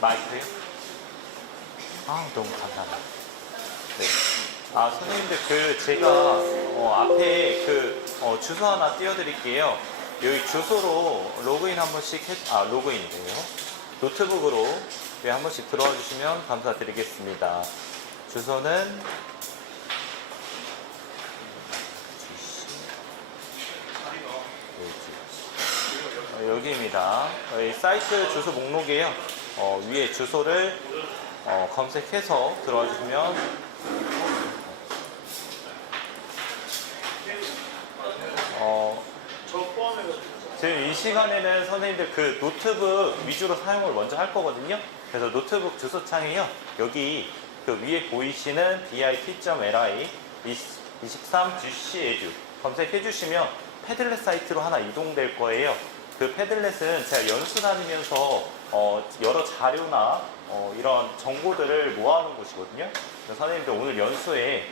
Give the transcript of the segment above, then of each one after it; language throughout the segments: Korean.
마이크요? 너무 감사합니다. 네. 선생님들, 제가, 앞에 주소 하나 띄워드릴게요. 여기 주소로 로그인 한 번씩 로그인이래요. 노트북으로 한 번씩 들어와 주시면 감사드리겠습니다. 주소는 여기입니다. 여기 사이트 주소 목록이에요. 위에 주소를 검색해서 들어와 주시면 지금 이 시간에는 선생님들 노트북 위주로 사용을 먼저 할 거거든요. 그래서 노트북 주소창이요. 여기 위에 보이시는 bit.ly 23GC edu 검색해 주시면 패들렛 사이트로 하나 이동될 거예요. 그 패들렛은 제가 연수 다니면서 여러 자료나 이런 정보들을 모아놓은 곳이거든요. 그래서 선생님들 오늘 연수에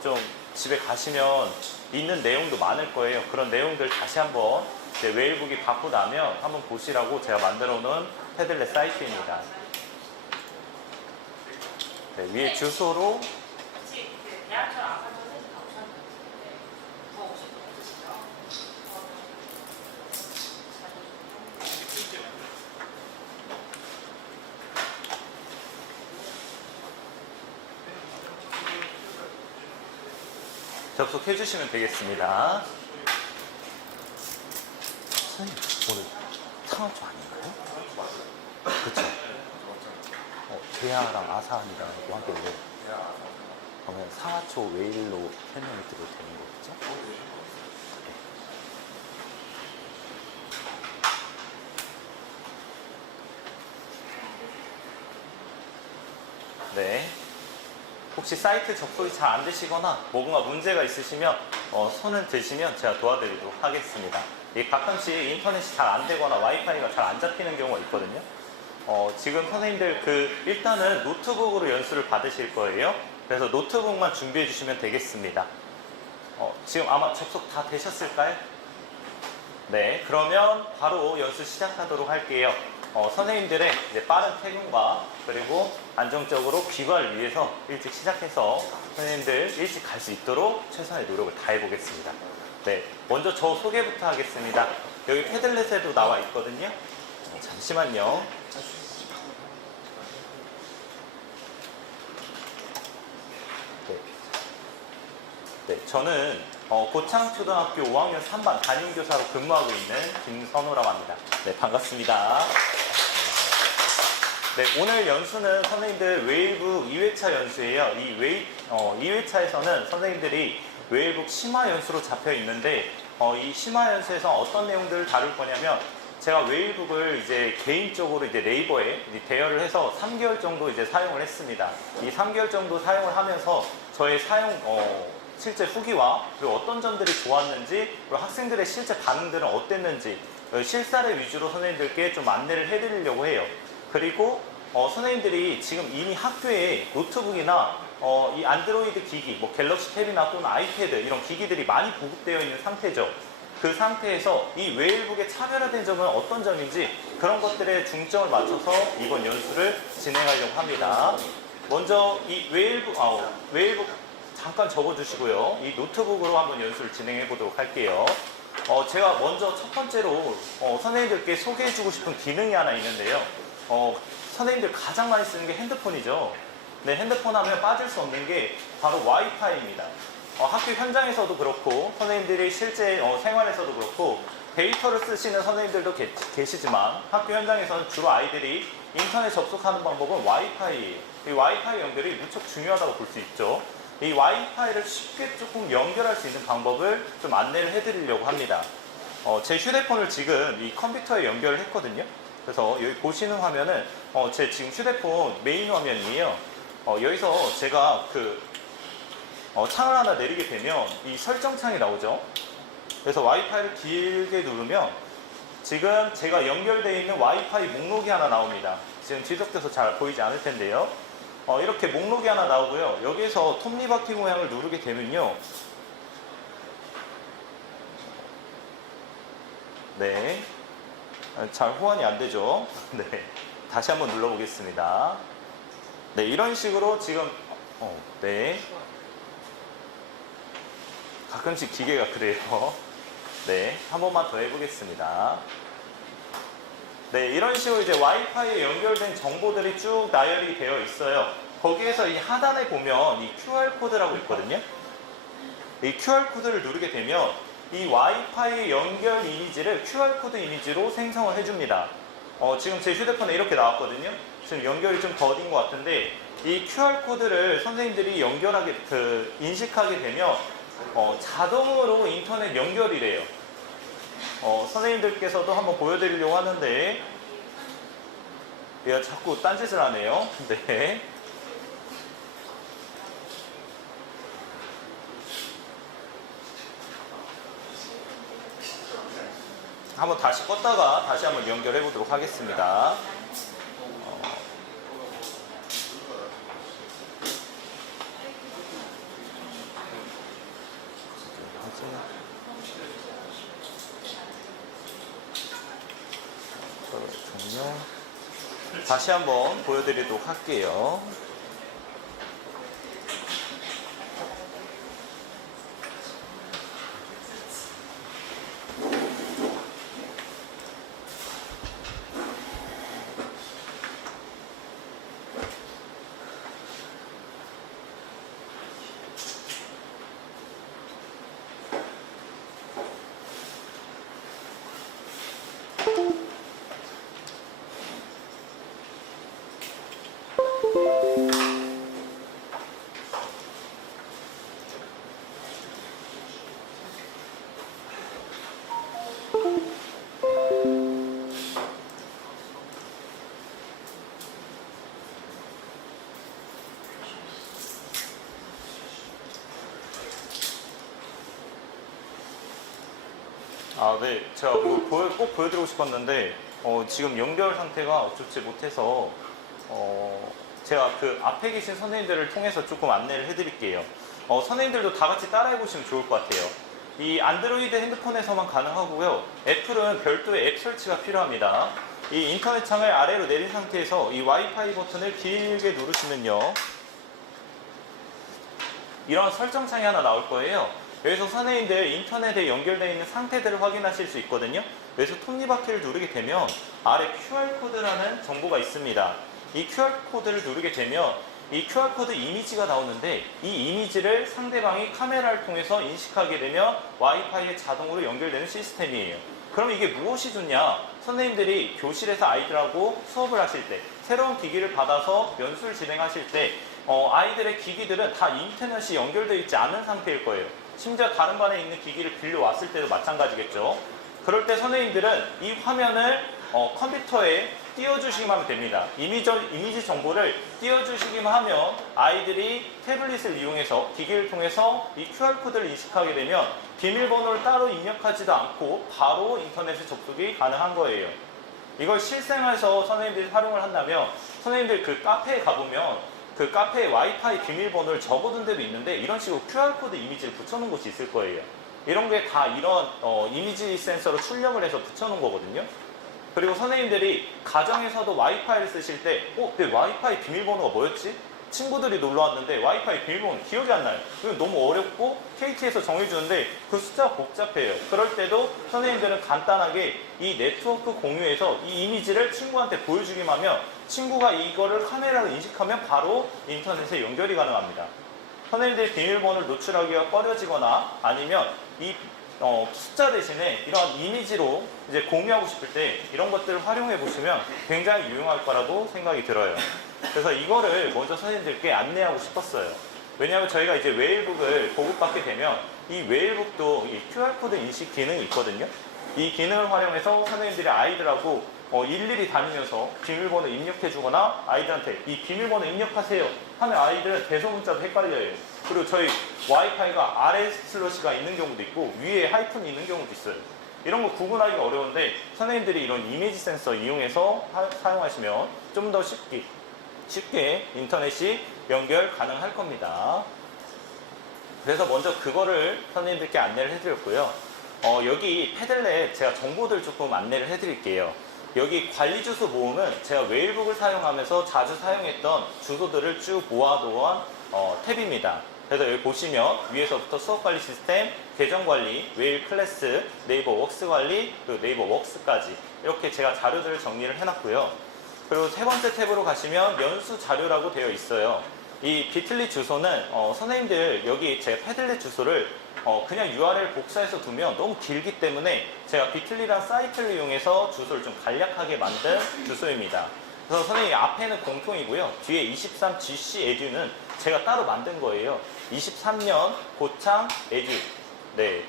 좀 집에 가시면 있는 내용도 많을 거예요. 그런 내용들 다시 한번 웨일북이 받고 나면 한번 보시라고 제가 만들어 놓은 패들렛 사이트입니다. 네, 위에 주소로 접속해 주시면 되겠습니다. 선생님, 오늘 상하초 아닌가요? 그쵸? 대야랑 아사한이랑 함께 올려요. 그러면 상하초 웨일로 설명을 드려도 되는 거겠죠? 네. 혹시 사이트 접속이 잘 안 되시거나 뭔가 문제가 있으시면 손을 드시면 제가 도와드리도록 하겠습니다. 가끔씩 인터넷이 잘 안 되거나 와이파이가 잘 안 잡히는 경우가 있거든요. 지금 선생님들 일단은 노트북으로 연수를 받으실 거예요. 그래서 노트북만 준비해 주시면 되겠습니다. 지금 아마 접속 다 되셨을까요? 네, 그러면 바로 연수 시작하도록 할게요. 선생님들의 빠른 퇴근과 그리고 안정적으로 귀가를 위해서 일찍 시작해서 선생님들 일찍 갈 수 있도록 최선의 노력을 다해보겠습니다. 네, 먼저 저 소개부터 하겠습니다. 여기 패들렛에도 나와 있거든요. 잠시만요. 네, 저는 고창초등학교 5학년 3반 담임교사로 근무하고 있는 김선호라고 합니다. 네, 반갑습니다. 네, 오늘 연수는 선생님들 웨일북 2회차 연수예요. 2회차에서는 선생님들이 웨일북 심화 연수로 잡혀 있는데 이 심화 연수에서 어떤 내용들을 다룰 거냐면 제가 웨일북을 이제 개인적으로 이제 네이버에 대여를 해서 3개월 정도 이제 사용을 했습니다. 이 3개월 정도 사용을 하면서 저의 사용 실제 후기와 그리고 어떤 점들이 좋았는지 그리고 학생들의 실제 반응들은 어땠는지 실사례 위주로 선생님들께 좀 안내를 해드리려고 해요. 그리고 선생님들이 지금 이미 학교에 노트북이나 이 안드로이드 기기, 뭐 갤럭시 탭이나 또는 아이패드 이런 기기들이 많이 보급되어 있는 상태죠. 그 상태에서 이 웨일북의 차별화된 점은 어떤 점인지 그런 것들에 중점을 맞춰서 이번 연수를 진행하려고 합니다. 먼저 이 웨일북 잠깐 적어주시고요. 이 노트북으로 한번 연수를 진행해 보도록 할게요. 제가 먼저 첫 번째로 선생님들께 소개해주고 싶은 기능이 하나 있는데요. 선생님들 가장 많이 쓰는 게 핸드폰이죠. 네, 핸드폰 하면 빠질 수 없는 게 바로 와이파이입니다. 학교 현장에서도 그렇고 선생님들이 실제 생활에서도 그렇고 데이터를 쓰시는 선생님들도 계시지만 학교 현장에서는 주로 아이들이 인터넷 접속하는 방법은 와이파이. 이 와이파이 연결이 무척 중요하다고 볼 수 있죠. 이 와이파이를 쉽게 조금 연결할 수 있는 방법을 좀 안내를 해드리려고 합니다. 제 휴대폰을 지금 이 컴퓨터에 연결을 했거든요. 그래서 여기 보시는 화면은 제 지금 휴대폰 메인 화면이에요. 여기서 제가 창을 하나 내리게 되면 이 설정 창이 나오죠. 그래서 와이파이를 길게 누르면 지금 제가 연결되어 있는 와이파이 목록이 하나 나옵니다. 지금 지속돼서 잘 보이지 않을 텐데요. 이렇게 목록이 하나 나오고요. 여기에서 톱니바퀴 모양을 누르게 되면요. 네. 잘 호환이 안 되죠. 네. 다시 한번 눌러보겠습니다. 네, 이런 식으로 지금 네, 가끔씩 기계가 그래요. 네, 한 번만 더 해보겠습니다. 네, 이런 식으로 이제 와이파이에 연결된 정보들이 쭉 나열이 되어 있어요. 거기에서 이 하단에 보면 이 QR코드라고 있거든요. 이 QR코드를 누르게 되면 이 와이파이 연결 이미지를 QR코드 이미지로 생성을 해줍니다. 지금 제 휴대폰에 이렇게 나왔거든요. 지금 연결이 좀 더딘 것 같은데 이 QR코드를 선생님들이 인식하게 되면 자동으로 인터넷 연결이 돼요. 선생님들께서도 한번 보여드리려고 하는데 얘가 자꾸 딴짓을 하네요. 네. 한번 다시 껐다가 다시 한번 연결해 보도록 하겠습니다. 다시 한번 보여드리도록 할게요. 네. 제가 꼭 보여드리고 싶었는데, 지금 연결 상태가 좋지 못해서, 제가 그 앞에 계신 선생님들을 통해서 조금 안내를 해드릴게요. 선생님들도 다 같이 따라해보시면 좋을 것 같아요. 이 안드로이드 핸드폰에서만 가능하고요. 애플은 별도의 앱 설치가 필요합니다. 이 인터넷 창을 아래로 내린 상태에서 이 와이파이 버튼을 길게 누르시면요. 이런 설정 창이 하나 나올 거예요. 여기서 선생님들 인터넷에 연결되어 있는 상태들을 확인하실 수 있거든요. 여기서 톱니바퀴를 누르게 되면 아래 QR코드라는 정보가 있습니다. 이 QR코드를 누르게 되면 이 QR코드 이미지가 나오는데 이 이미지를 상대방이 카메라를 통해서 인식하게 되면 와이파이에 자동으로 연결되는 시스템이에요. 그럼 이게 무엇이 좋냐? 선생님들이 교실에서 아이들하고 수업을 하실 때 새로운 기기를 받아서 연수를 진행하실 때 아이들의 기기들은 다 인터넷이 연결되어 있지 않은 상태일 거예요. 심지어 다른 반에 있는 기기를 빌려왔을 때도 마찬가지겠죠. 그럴 때 선생님들은 이 화면을 컴퓨터에 띄워주시기만 하면 됩니다. 이미지 정보를 띄워주시기만 하면 아이들이 태블릿을 이용해서 기기를 통해서 이 QR코드를 인식하게 되면 비밀번호를 따로 입력하지도 않고 바로 인터넷에 접속이 가능한 거예요. 이걸 실생활에서 선생님들이 활용을 한다면 선생님들 그 카페에 가보면 그 카페에 와이파이 비밀번호를 적어둔 데도 있는데 이런 식으로 QR코드 이미지를 붙여놓은 곳이 있을 거예요. 이런 게 다 이런 이미지 센서로 출력을 해서 붙여놓은 거거든요. 그리고 선생님들이 가정에서도 와이파이를 쓰실 때 내 와이파이 비밀번호가 뭐였지? 친구들이 놀러 왔는데 와이파이 비밀번호 기억이 안 나요. 이거 너무 어렵고 KT에서 정해주는데 그 숫자가 복잡해요. 그럴 때도 선생님들은 간단하게 이 네트워크 공유에서 이 이미지를 친구한테 보여주기만 하면 친구가 이거를 카메라로 인식하면 바로 인터넷에 연결이 가능합니다. 선생님들이 비밀번호를 노출하기가 꺼려지거나 아니면 이 숫자 대신에 이런 이미지로 이제 공유하고 싶을 때 이런 것들을 활용해 보시면 굉장히 유용할 거라고 생각이 들어요. 그래서 이거를 먼저 선생님들께 안내하고 싶었어요. 왜냐하면 저희가 이제 웨일북을 보급받게 되면 이 웨일북도 이 QR코드 인식 기능이 있거든요. 이 기능을 활용해서 선생님들이 아이들하고 일일이 다니면서 비밀번호 입력해 주거나 아이들한테 이 비밀번호 입력하세요 하면 아이들은 대소문자도 헷갈려요. 그리고 저희 와이파이가 아래 슬롯이가 있는 경우도 있고 위에 하이픈이 있는 경우도 있어요. 이런 거 구분하기가 어려운데 선생님들이 이런 이미지 센서 이용해서 사용하시면 좀 더 쉽게 인터넷이 연결 가능할 겁니다. 그래서 먼저 그거를 선생님들께 안내를 해드렸고요. 여기 패들렛 제가 정보들 조금 안내를 해드릴게요. 여기 관리 주소 모음은 제가 웨일북을 사용하면서 자주 사용했던 주소들을 쭉 모아놓은 탭입니다. 그래서 여기 보시면 위에서부터 수업 관리 시스템, 계정 관리, 웨일 클래스, 네이버 웍스 관리, 그리고 네이버 웍스까지 이렇게 제가 자료들을 정리를 해놨고요. 그리고 세 번째 탭으로 가시면 연수 자료라고 되어 있어요. 이 비틀리 주소는 선생님들 여기 제 패들렛 주소를 그냥 URL 복사해서 두면 너무 길기 때문에 제가 비틀리란 사이트를 이용해서 주소를 좀 간략하게 만든 주소입니다. 그래서 선생님 앞에는 공통이고요. 뒤에 23GC 에듀는 제가 따로 만든 거예요. 23년 고창 에듀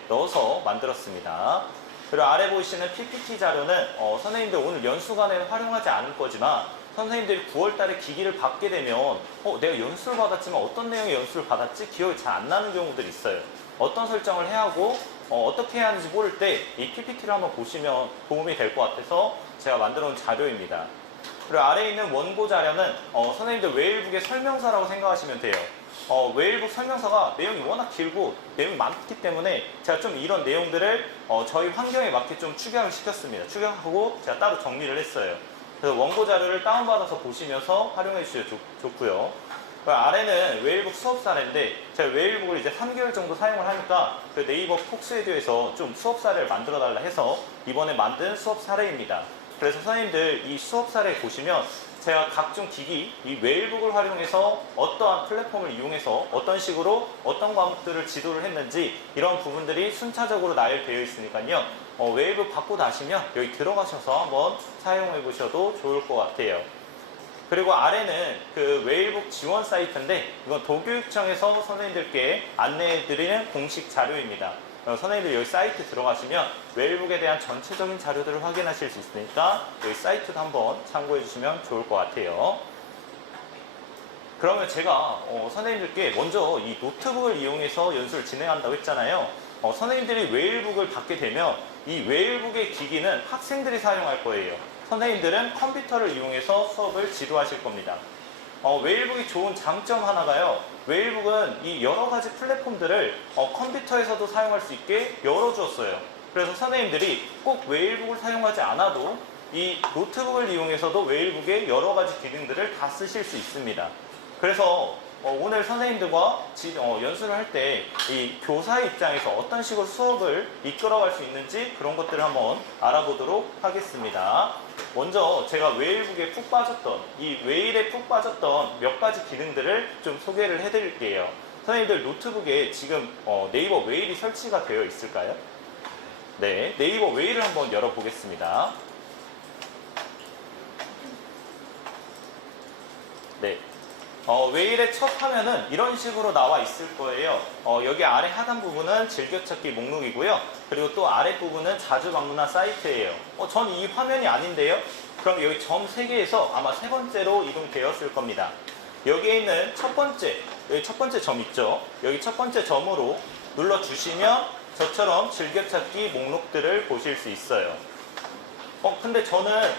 넣어서 만들었습니다. 그리고 아래 보이시는 PPT 자료는 선생님들 오늘 연수간에는 활용하지 않을 거지만 선생님들이 9월 달에 기기를 받게 되면 내가 연수를 받았지만 어떤 내용의 연수를 받았지 기억이 잘 안 나는 경우들이 있어요. 어떤 설정을 해야 하고 어떻게 해야 하는지 모를 때 이 PPT를 한번 보시면 도움이 될 것 같아서 제가 만들어 놓은 자료입니다. 그리고 아래에 있는 원고 자료는 선생님들 웨일북의 설명서라고 생각하시면 돼요. 웨일북 설명서가 내용이 워낙 길고 내용이 많기 때문에 제가 좀 이런 내용들을 저희 환경에 맞게 좀 축약을 시켰습니다. 축약하고 제가 따로 정리를 했어요. 그래서 원고 자료를 다운받아서 보시면서 활용해 주셔도 좋고요. 아래는 웨일북 수업 사례인데 제가 웨일북을 이제 3개월 정도 사용을 하니까 그 네이버 폭스에듀에서 좀 수업 사례를 만들어 달라 해서 이번에 만든 수업 사례입니다. 그래서 선생님들 이 수업 사례 보시면 제가 각종 기기, 이 웨일북을 활용해서 어떠한 플랫폼을 이용해서 어떤 식으로 어떤 과목들을 지도를 했는지 이런 부분들이 순차적으로 나열되어 있으니까요. 웨일북 받고 나시면 여기 들어가셔서 한번 사용해 보셔도 좋을 것 같아요. 그리고 아래는 그 웨일북 지원 사이트인데 이건 도교육청에서 선생님들께 안내해 드리는 공식 자료입니다. 선생님들 여기 사이트 들어가시면 웨일북에 대한 전체적인 자료들을 확인하실 수 있으니까 여기 사이트도 한번 참고해 주시면 좋을 것 같아요. 그러면 제가 선생님들께 먼저 이 노트북을 이용해서 연수를 진행한다고 했잖아요. 선생님들이 웨일북을 받게 되면 이 웨일북의 기기는 학생들이 사용할 거예요. 선생님들은 컴퓨터를 이용해서 수업을 지도하실 겁니다. 웨일북이 좋은 장점 하나가요. 웨일북은 이 여러 가지 플랫폼들을 컴퓨터에서도 사용할 수 있게 열어주었어요. 그래서 선생님들이 꼭 웨일북을 사용하지 않아도 이 노트북을 이용해서도 웨일북의 여러 가지 기능들을 다 쓰실 수 있습니다. 그래서 오늘 선생님들과 연수를 할 때 이 교사의 입장에서 어떤 식으로 수업을 이끌어갈 수 있는지 그런 것들을 한번 알아보도록 하겠습니다. 먼저 제가 웨일북에 푹 빠졌던 이 웨일에 푹 빠졌던 몇 가지 기능들을 좀 소개를 해드릴게요. 선생님들 노트북에 지금 네이버 웨일이 설치가 되어 있을까요? 네, 네이버 웨일을 한번 열어보겠습니다. 네. 웨일의 첫 화면은 이런 식으로 나와 있을 거예요. 여기 아래 하단 부분은 즐겨찾기 목록이고요. 그리고 또 아래 부분은 자주 방문한 사이트예요. 전 이 화면이 아닌데요. 그럼 여기 점 3개에서 아마 세 번째로 이동되었을 겁니다. 여기에 있는 첫 번째, 여기 첫 번째 점 있죠. 여기 첫 번째 점으로 눌러주시면 저처럼 즐겨찾기 목록들을 보실 수 있어요. 근데 저는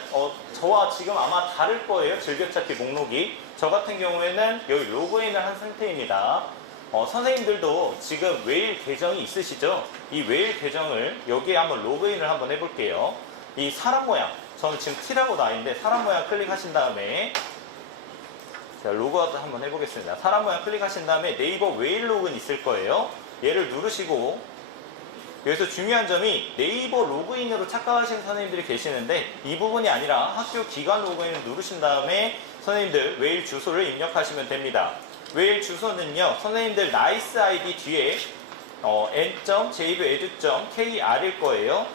저와 지금 아마 다를 거예요. 즐겨찾기 목록이. 저 같은 경우에는 여기 로그인을 한 상태입니다. 선생님들도 지금 웨일 계정이 있으시죠? 이 웨일 계정을 여기에 한번 로그인을 한번 해볼게요. 이 사람 모양, 저는 지금 T라고 나와 있는데 사람 모양 클릭하신 다음에 제가 로그아웃 한번 해보겠습니다. 사람 모양 클릭하신 다음에 네이버 웨일 로그인 있을 거예요. 얘를 누르시고 여기서 중요한 점이 네이버 로그인으로 착각하시는 선생님들이 계시는데 이 부분이 아니라 학교 기관 로그인을 누르신 다음에 선생님들 웨일 주소를 입력하시면 됩니다. 웨일 주소는요, 선생님들 나이스 아이디 뒤에 n.jbedu.kr일 거예요.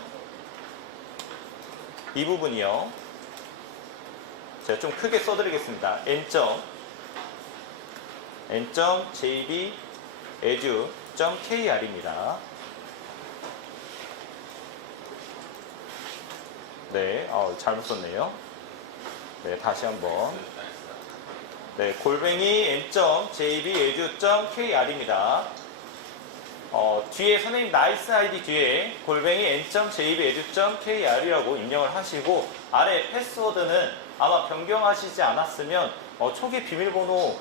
이 부분이요. 제가 좀 크게 써드리겠습니다. n.jbedu.kr입니다. 네, 잘못 썼네요. 네, 다시 한번. 네, 골뱅이 n.jbedu.kr입니다. 뒤에 선생님 나이스 아이디 뒤에 골뱅이 n.jbedu.kr이라고 입력을 하시고 아래 패스워드는 아마 변경하시지 않았으면 초기 비밀번호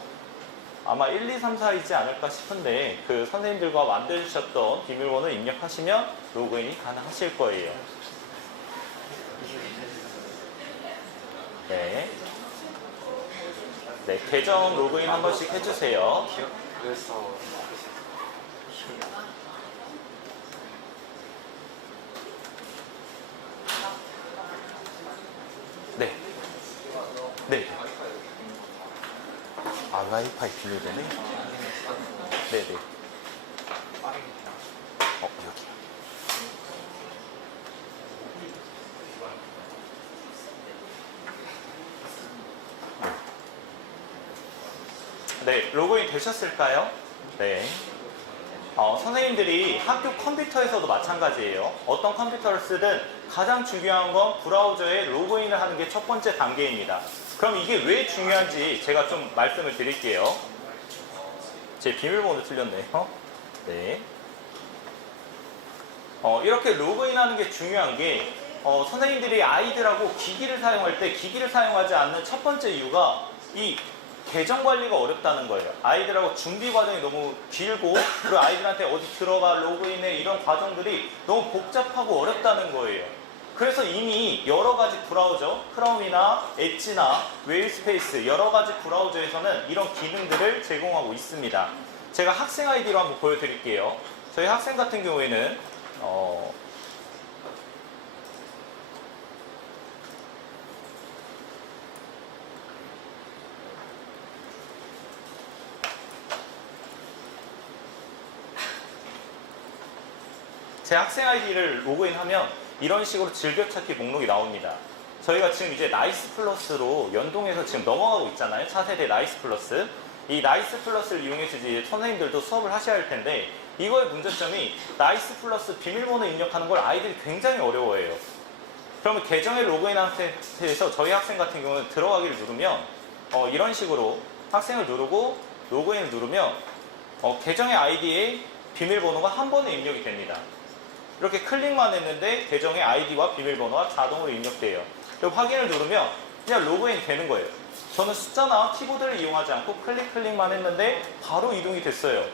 아마 1, 2, 3, 4이지 않을까 싶은데 그 선생님들과 만드셨던 비밀번호 입력하시면 로그인이 가능하실 거예요. 네. 네, 계정 로그인 한 번씩 해주세요. 그래서 네. 네. 아, 와이파이 비밀되네? 네네. 여기. 네, 로그인 되셨을까요? 네. 선생님들이 학교 컴퓨터에서도 마찬가지예요. 어떤 컴퓨터를 쓰든 가장 중요한 건 브라우저에 로그인을 하는 게 첫 번째 단계입니다. 그럼 이게 왜 중요한지 제가 좀 말씀을 드릴게요. 제 비밀번호 틀렸네요. 네. 이렇게 로그인하는 게 중요한 게 선생님들이 아이들하고 기기를 사용할 때 기기를 사용하지 않는 첫 번째 이유가 이 계정 관리가 어렵다는 거예요. 아이들하고 준비 과정이 너무 길고 그리고 아이들한테 어디 들어가 로그인해 이런 과정들이 너무 복잡하고 어렵다는 거예요. 그래서 이미 여러 가지 브라우저, 크롬이나 엣지나 웨일스페이스 여러 가지 브라우저에서는 이런 기능들을 제공하고 있습니다. 제가 학생 아이디로 한번 보여드릴게요. 저희 학생 같은 경우에는 제 학생 아이디를 로그인하면 이런 식으로 즐겨찾기 목록이 나옵니다. 저희가 지금 이제 나이스 플러스로 연동해서 지금 넘어가고 있잖아요. 차세대 나이스 플러스. 이 나이스 플러스를 이용해서 이제 선생님들도 수업을 하셔야 할 텐데 이거의 문제점이 나이스 플러스 비밀번호 입력하는 걸 아이들이 굉장히 어려워해요. 그러면 계정에 로그인한 상태에서 저희 학생 같은 경우는 들어가기를 누르면 이런 식으로 학생을 누르고 로그인을 누르면 계정의 아이디에 비밀번호가 한 번에 입력이 됩니다. 이렇게 클릭만 했는데 계정의 아이디와 비밀번호가 자동으로 입력돼요. 그리고 확인을 누르면 그냥 로그인이 되는 거예요. 저는 숫자나 키보드를 이용하지 않고 클릭만 했는데 바로 이동이 됐어요.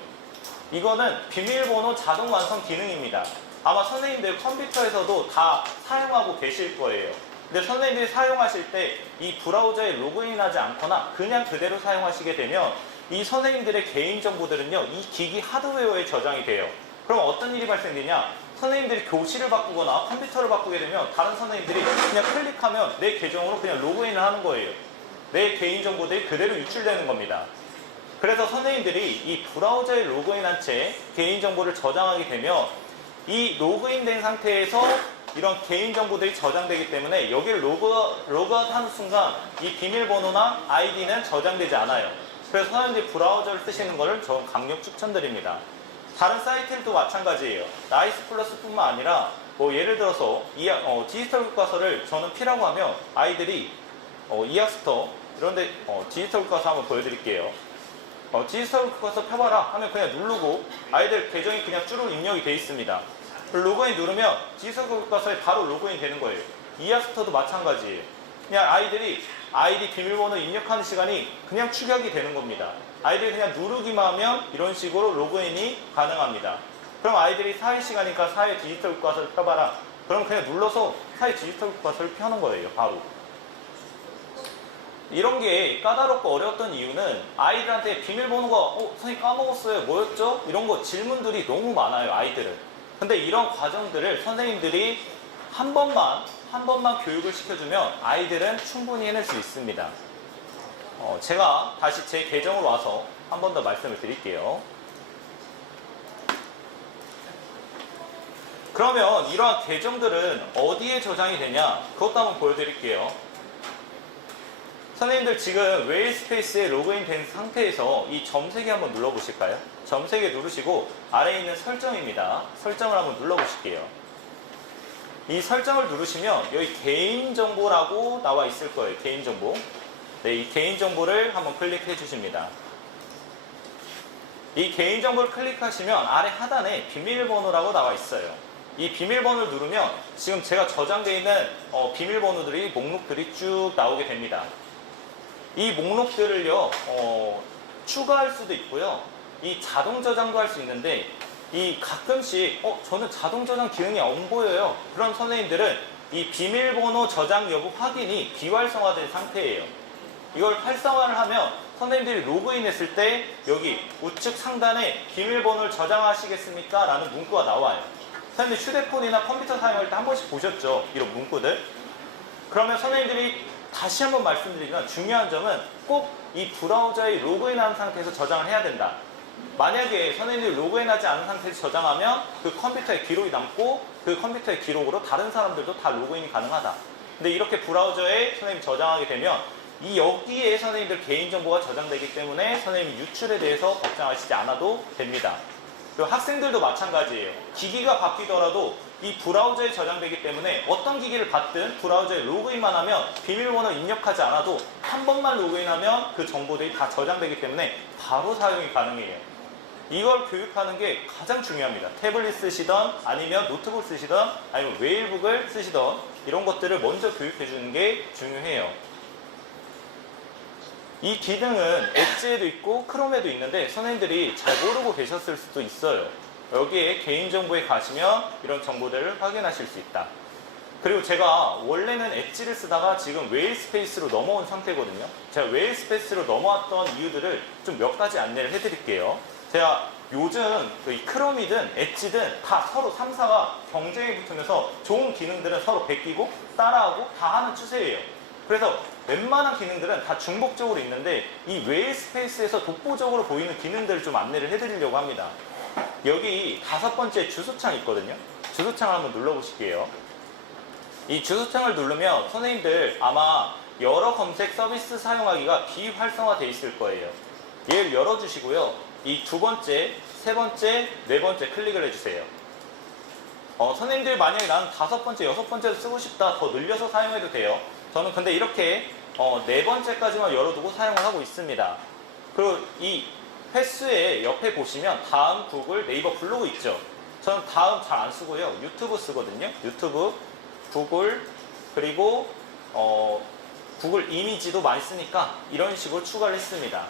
이거는 비밀번호 자동 완성 기능입니다. 아마 선생님들 컴퓨터에서도 다 사용하고 계실 거예요. 근데 선생님들이 사용하실 때 이 브라우저에 로그인하지 않거나 그냥 그대로 사용하시게 되면 이 선생님들의 개인정보들은요, 이 기기 하드웨어에 저장이 돼요. 그럼 어떤 일이 발생되냐? 선생님들이 교실을 바꾸거나 컴퓨터를 바꾸게 되면 다른 선생님들이 그냥 클릭하면 내 계정으로 그냥 로그인을 하는 거예요. 내 개인정보들이 그대로 유출되는 겁니다. 그래서 선생님들이 이 브라우저에 로그인한 채 개인정보를 저장하게 되면 이 로그인된 상태에서 이런 개인정보들이 저장되기 때문에 여기를 로그아웃하는 순간 이 비밀번호나 아이디는 저장되지 않아요. 그래서 선생님들이 브라우저를 쓰시는 것을 저는 강력 추천드립니다. 다른 사이트들도 마찬가지예요. 나이스 플러스 뿐만 아니라 예를 들어서 디지털 교과서를 저는 피라고 하면 아이들이 이학스터 이런데 디지털 교과서 한번 보여드릴게요. 디지털 교과서 펴봐라 하면 그냥 누르고 아이들 계정이 그냥 쭈르륵 입력이 돼 있습니다. 로그인 누르면 디지털 교과서에 바로 로그인 되는 거예요. 이학스터도 마찬가지예요. 그냥 아이들이 아이디 비밀번호 입력하는 시간이 그냥 축약이 되는 겁니다. 아이들이 그냥 누르기만 하면 이런 식으로 로그인이 가능합니다. 그럼 아이들이 사회 시간이니까 사회 디지털 교과서를 펴봐라. 그럼 그냥 눌러서 사회 디지털 교과서를 펴는 거예요. 바로. 이런 게 까다롭고 어려웠던 이유는 아이들한테 비밀번호가 선생님 까먹었어요. 뭐였죠? 이런 거 질문들이 너무 많아요. 아이들은. 근데 이런 과정들을 선생님들이 한 번만 교육을 시켜주면 아이들은 충분히 해낼 수 있습니다. 제가 다시 제 계정으로 와서 한 번 더 말씀을 드릴게요. 그러면 이러한 계정들은 어디에 저장이 되냐? 그것도 한번 보여드릴게요. 선생님들 지금 웨일스페이스에 로그인 된 상태에서 이 점세개 한번 눌러보실까요? 점세개 누르시고 아래에 있는 설정입니다. 설정을 한번 눌러보실게요. 이 설정을 누르시면 여기 개인정보라고 나와 있을 거예요. 개인정보. 네, 이 개인정보를 한번 클릭해 주십니다. 이 개인정보를 클릭하시면 아래 하단에 비밀번호라고 나와 있어요. 이 비밀번호를 누르면 지금 제가 저장되어 있는 비밀번호들이 목록들이 쭉 나오게 됩니다. 이 목록들을요 추가할 수도 있고요, 이 자동 저장도 할 수 있는데 이 가끔씩 저는 자동 저장 기능이 안 보여요. 그런 선생님들은 이 비밀번호 저장 여부 확인이 비활성화된 상태예요. 이걸 활성화를 하면 선생님들이 로그인했을 때 여기 우측 상단에 비밀번호를 저장하시겠습니까? 라는 문구가 나와요. 선생님들 휴대폰이나 컴퓨터 사용할 때 한 번씩 보셨죠? 이런 문구들. 그러면 선생님들이 다시 한번 말씀드리면 중요한 점은 꼭 이 브라우저에 로그인한 상태에서 저장을 해야 된다. 만약에 선생님들이 로그인하지 않은 상태에서 저장하면 그 컴퓨터에 기록이 남고 그 컴퓨터의 기록으로 다른 사람들도 다 로그인이 가능하다. 근데 이렇게 브라우저에 선생님이 저장하게 되면 이 여기에 선생님들 개인정보가 저장되기 때문에 선생님 유출에 대해서 걱정하시지 않아도 됩니다. 그리고 학생들도 마찬가지예요. 기기가 바뀌더라도 이 브라우저에 저장되기 때문에 어떤 기기를 받든 브라우저에 로그인만 하면 비밀번호 입력하지 않아도 한 번만 로그인하면 그 정보들이 다 저장되기 때문에 바로 사용이 가능해요. 이걸 교육하는 게 가장 중요합니다. 태블릿 쓰시던 아니면 노트북 쓰시던 아니면 웨일북을 쓰시던 이런 것들을 먼저 교육해 주는 게 중요해요. 이 기능은 엣지에도 있고 크롬에도 있는데 선생님들이 잘 모르고 계셨을 수도 있어요. 여기에 개인정보에 가시면 이런 정보들을 확인하실 수 있다. 그리고 제가 원래는 엣지를 쓰다가 지금 웨일스페이스로 넘어온 상태거든요. 제가 웨일스페이스로 넘어왔던 이유들을 좀 몇 가지 안내를 해드릴게요. 제가 요즘 이 크롬이든 엣지든 다 서로 3사가 경쟁에 붙으면서 좋은 기능들은 서로 베끼고 따라하고 다 하는 추세예요. 그래서 웬만한 기능들은 다 중복적으로 있는데 이 웨일스페이스에서 독보적으로 보이는 기능들을 좀 안내를 해드리려고 합니다. 여기 5번째 주소창 있거든요. 주소창을 한번 눌러보실게요. 이 주소창을 누르면 선생님들 아마 여러 검색 서비스 사용하기가 비활성화되어 있을 거예요. 얘를 열어주시고요. 이 2번째, 3번째, 4번째 클릭을 해주세요. 선생님들 만약에 나는 5번째, 6번째도 쓰고 싶다, 더 늘려서 사용해도 돼요. 저는 근데 이렇게 4번째까지만 열어두고 사용을 하고 있습니다. 그리고 이 횟수에 옆에 보시면 다음, 구글, 네이버 블로그 있죠. 저는 다음 잘 안 쓰고요. 유튜브 쓰거든요. 유튜브, 구글, 그리고 구글 이미지도 많이 쓰니까 이런 식으로 추가를 했습니다.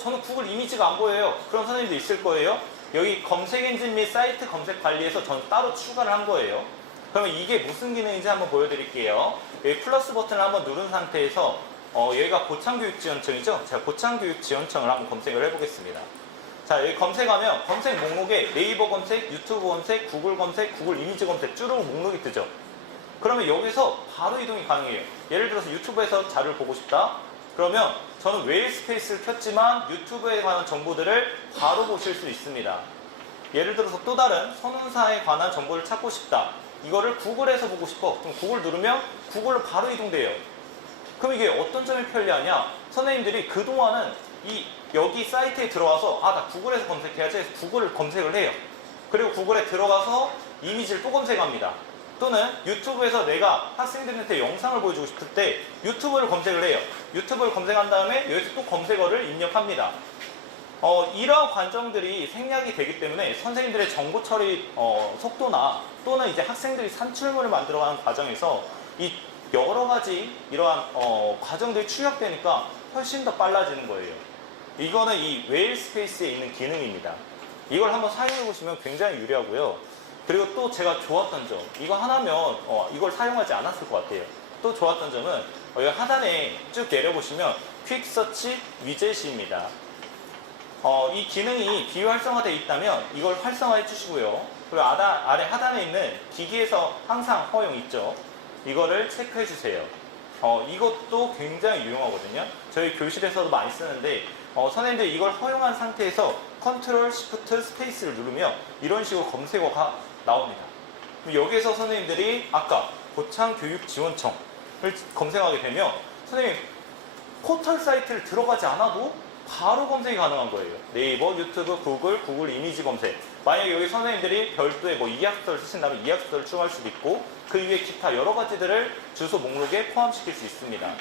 저는 구글 이미지가 안 보여요. 그런 선생님도 있을 거예요. 여기 검색 엔진 및 사이트 검색 관리에서 저는 따로 추가를 한 거예요. 그러면 이게 무슨 기능인지 한번 보여드릴게요. 여기 플러스 버튼을 한번 누른 상태에서 여기가 고창교육지원청이죠. 제가 고창교육지원청을 한번 검색을 해보겠습니다. 자, 여기 검색하면 검색 목록에 네이버 검색, 유튜브 검색, 구글 검색, 구글 이미지 검색 쭈르륵 목록이 뜨죠. 그러면 여기서 바로 이동이 가능해요. 예를 들어서 유튜브에서 자료를 보고 싶다. 그러면 저는 웨일스페이스를 켰지만 유튜브에 관한 정보들을 바로 보실 수 있습니다. 예를 들어서 또 다른 선운사에 관한 정보를 찾고 싶다. 이거를 구글에서 보고 싶어. 그럼 구글 누르면 구글로 바로 이동돼요. 그럼 이게 어떤 점이 편리하냐? 선생님들이 그동안은 여기 사이트에 들어와서 나 구글에서 검색해야지 해서 구글을 검색을 해요. 그리고 구글에 들어가서 이미지를 또 검색합니다. 또는 유튜브에서 내가 학생들한테 영상을 보여주고 싶을 때 유튜브를 검색을 해요. 유튜브를 검색한 다음에 여기서 또 검색어를 입력합니다. 이러한 과정들이 생략이 되기 때문에 선생님들의 정보 처리 속도나 또는 이제 학생들이 산출물을 만들어가는 과정에서 이 여러 가지 이러한 과정들이 축약되니까 훨씬 더 빨라지는 거예요. 이거는 이 웨일스페이스에 있는 기능입니다. 이걸 한번 사용해 보시면 굉장히 유리하고요. 그리고 또 제가 좋았던 점, 이거 하나면 이걸 사용하지 않았을 것 같아요. 또 좋았던 점은 여기 하단에 쭉 내려보시면 퀵 서치 위젯입니다. 이 기능이 비활성화되어 있다면 이걸 활성화해 주시고요. 그리고 아래 하단에 있는 기기에서 항상 허용 있죠. 이거를 체크해 주세요. 이것도 굉장히 유용하거든요. 저희 교실에서도 많이 쓰는데 선생님들이 이걸 허용한 상태에서 컨트롤 시프트 스페이스를 누르면 이런 식으로 검색어가 나옵니다. 여기에서 선생님들이 아까 고창교육지원청을 검색하게 되면 선생님 포털 사이트를 들어가지 않아도 바로 검색이 가능한 거예요. 네이버, 유튜브, 구글 이미지 검색. 만약에 여기 선생님들이 별도의 이학서를 쓰신다면 이학서를 추가할 수도 있고 그 이외에 기타 여러 가지들을 주소 목록에 포함시킬 수 있습니다.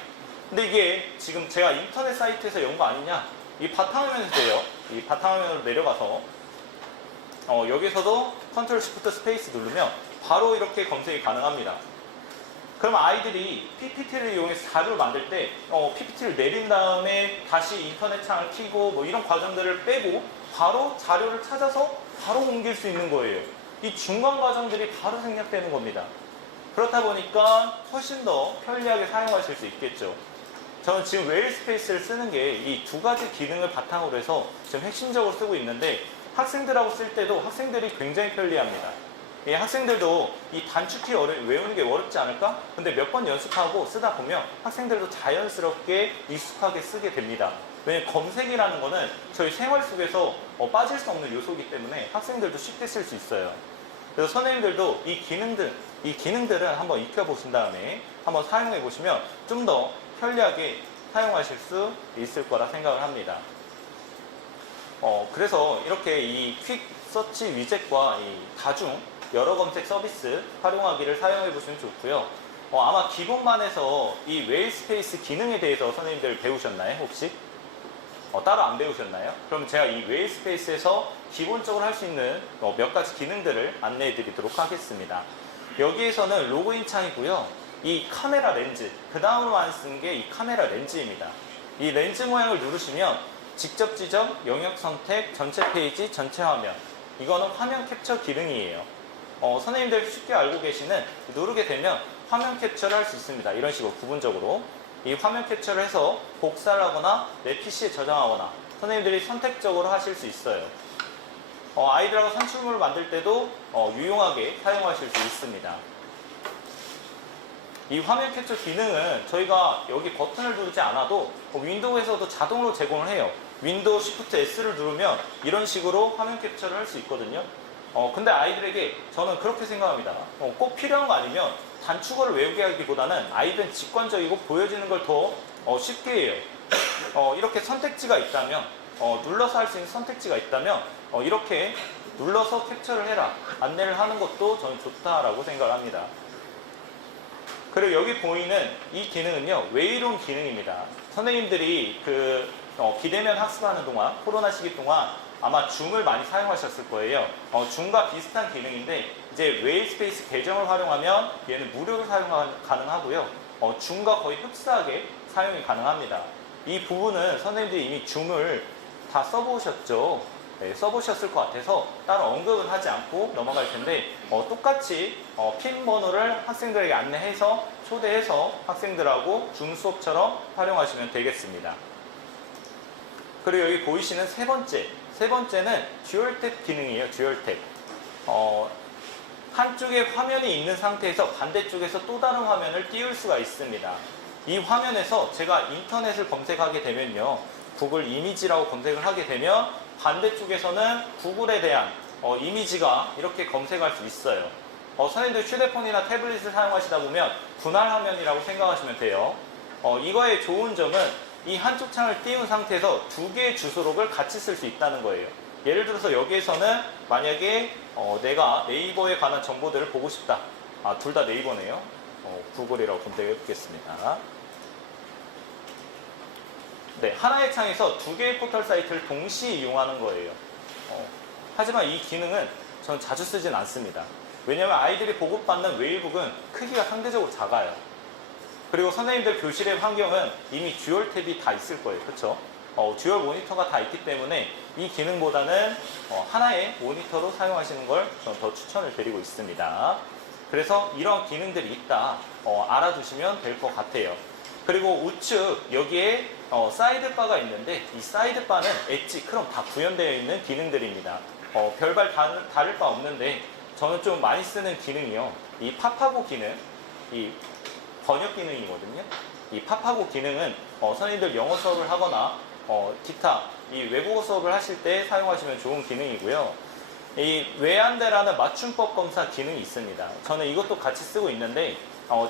근데 이게 지금 제가 인터넷 사이트에서 연 거 아니냐? 이 바탕화면에서 돼요. 이 바탕화면으로 내려가서 여기서도 컨트롤 시프트 스페이스 누르면 바로 이렇게 검색이 가능합니다. 그럼 아이들이 PPT를 이용해서 자료를 만들 때 PPT를 내린 다음에 다시 인터넷 창을 켜고 이런 과정들을 빼고 바로 자료를 찾아서 바로 옮길 수 있는 거예요. 이 중간 과정들이 바로 생략되는 겁니다. 그렇다 보니까 훨씬 더 편리하게 사용하실 수 있겠죠. 저는 지금 웨일 스페이스를 쓰는 게 이 두 가지 기능을 바탕으로 해서 지금 핵심적으로 쓰고 있는데, 학생들하고 쓸 때도 학생들이 굉장히 편리합니다. 예, 학생들도 이 단축키 외우는 게 어렵지 않을까? 근데 몇 번 연습하고 쓰다 보면 학생들도 자연스럽게 익숙하게 쓰게 됩니다. 왜냐면 검색이라는 거는 저희 생활 속에서 빠질 수 없는 요소이기 때문에 학생들도 쉽게 쓸 수 있어요. 그래서 선생님들도 이 기능들을 한번 익혀보신 다음에 한번 사용해 보시면 좀 더 편리하게 사용하실 수 있을 거라 생각을 합니다. 그래서 이렇게 이 퀵 서치 위젯과 이 다중 여러 검색 서비스 활용하기를 사용해 보시면 좋고요. 아마 기본반에서 이 웨일 스페이스 기능에 대해서 선생님들 배우셨나요, 혹시? 따로 안 배우셨나요? 그럼 제가 이 웨일 스페이스에서 기본적으로 할 수 있는 몇 가지 기능들을 안내해 드리도록 하겠습니다. 여기에서는 로그인 창이고요. 이 카메라 렌즈, 그 다음으로 안 쓰는 게 이 카메라 렌즈입니다. 이 렌즈 모양을 누르시면 직접 지정, 영역 선택, 전체 페이지, 전체 화면, 이거는 화면 캡처 기능이에요. 선생님들 쉽게 알고 계시는, 누르게 되면 화면 캡처를 할 수 있습니다. 이런 식으로 구분적으로 이 화면 캡처를 해서 복사를 하거나 내 PC에 저장하거나 선생님들이 선택적으로 하실 수 있어요. 아이들하고 산출물을 만들 때도 유용하게 사용하실 수 있습니다. 이 화면 캡처 기능은 저희가 여기 버튼을 누르지 않아도 윈도우에서도 자동으로 제공을 해요. 윈도우 Shift S를 누르면 이런 식으로 화면 캡처를 할 수 있거든요. 근데 아이들에게 저는 그렇게 생각합니다. 꼭 필요한 거 아니면 단축어를 외우게 하기보다는 아이들은 직관적이고 보여지는 걸 더 쉽게 해요. 이렇게 선택지가 있다면, 눌러서 할 수 있는 선택지가 있다면 이렇게 눌러서 캡처를 해라, 안내를 하는 것도 저는 좋다라고 생각을 합니다. 그리고 여기 보이는 이 기능은요, 웨일온 기능입니다. 선생님들이 비대면 학습하는 동안, 코로나 시기 동안 아마 줌을 많이 사용하셨을 거예요. 줌과 비슷한 기능인데, 이제 웨일 스페이스 계정을 활용하면 얘는 무료로 사용 가능하고요. 줌과 거의 흡사하게 사용이 가능합니다. 이 부분은 선생님들이 이미 줌을 다 써보셨죠? 네, 써보셨을 것 같아서 따로 언급은 하지 않고 넘어갈 텐데, 똑같이 핀 번호를 학생들에게 안내해서 초대해서 학생들하고 줌 수업처럼 활용하시면 되겠습니다. 그리고 여기 보이시는 세 번째는 듀얼 탭 기능이에요. 듀얼 탭. 한쪽에 화면이 있는 상태에서 반대쪽에서 또 다른 화면을 띄울 수가 있습니다. 이 화면에서 제가 인터넷을 검색하게 되면요, 구글 이미지라고 검색을 하게 되면 반대쪽에서는 구글에 대한 이미지가 이렇게 검색할 수 있어요. 선생님들 휴대폰이나 태블릿을 사용하시다 보면 분할 화면이라고 생각하시면 돼요. 이거의 좋은 점은 이 한쪽 창을 띄운 상태에서 두 개의 주소록을 같이 쓸 수 있다는 거예요. 예를 들어서 여기에서는 만약에 내가 네이버에 관한 정보들을 보고 싶다. 둘 다 네이버네요. 구글이라고 검색해 보겠습니다. 네, 하나의 창에서 두 개의 포털 사이트를 동시에 이용하는 거예요. 하지만 이 기능은 저는 자주 쓰진 않습니다. 왜냐하면 아이들이 보급받는 웨일북은 크기가 상대적으로 작아요. 그리고 선생님들 교실의 환경은 이미 듀얼 탭이 다 있을 거예요. 그렇죠? 듀얼 모니터가 다 있기 때문에 이 기능보다는 하나의 모니터로 사용하시는 걸 저는 더 추천을 드리고 있습니다. 그래서 이런 기능들이 있다, 알아두시면 될 것 같아요. 그리고 우측 여기에 사이드바가 있는데, 이 사이드바는 엣지, 크롬 다 구현되어 있는 기능들입니다. 별발 다를 바 없는데 저는 좀 많이 쓰는 기능이요, 이 팝하고 기능, 이 번역 기능이거든요. 이 팝하고 기능은 선생님들 영어 수업을 하거나 기타 이 외국어 수업을 하실 때 사용하시면 좋은 기능이고요. 이 외안대라는 맞춤법 검사 기능이 있습니다. 저는 이것도 같이 쓰고 있는데,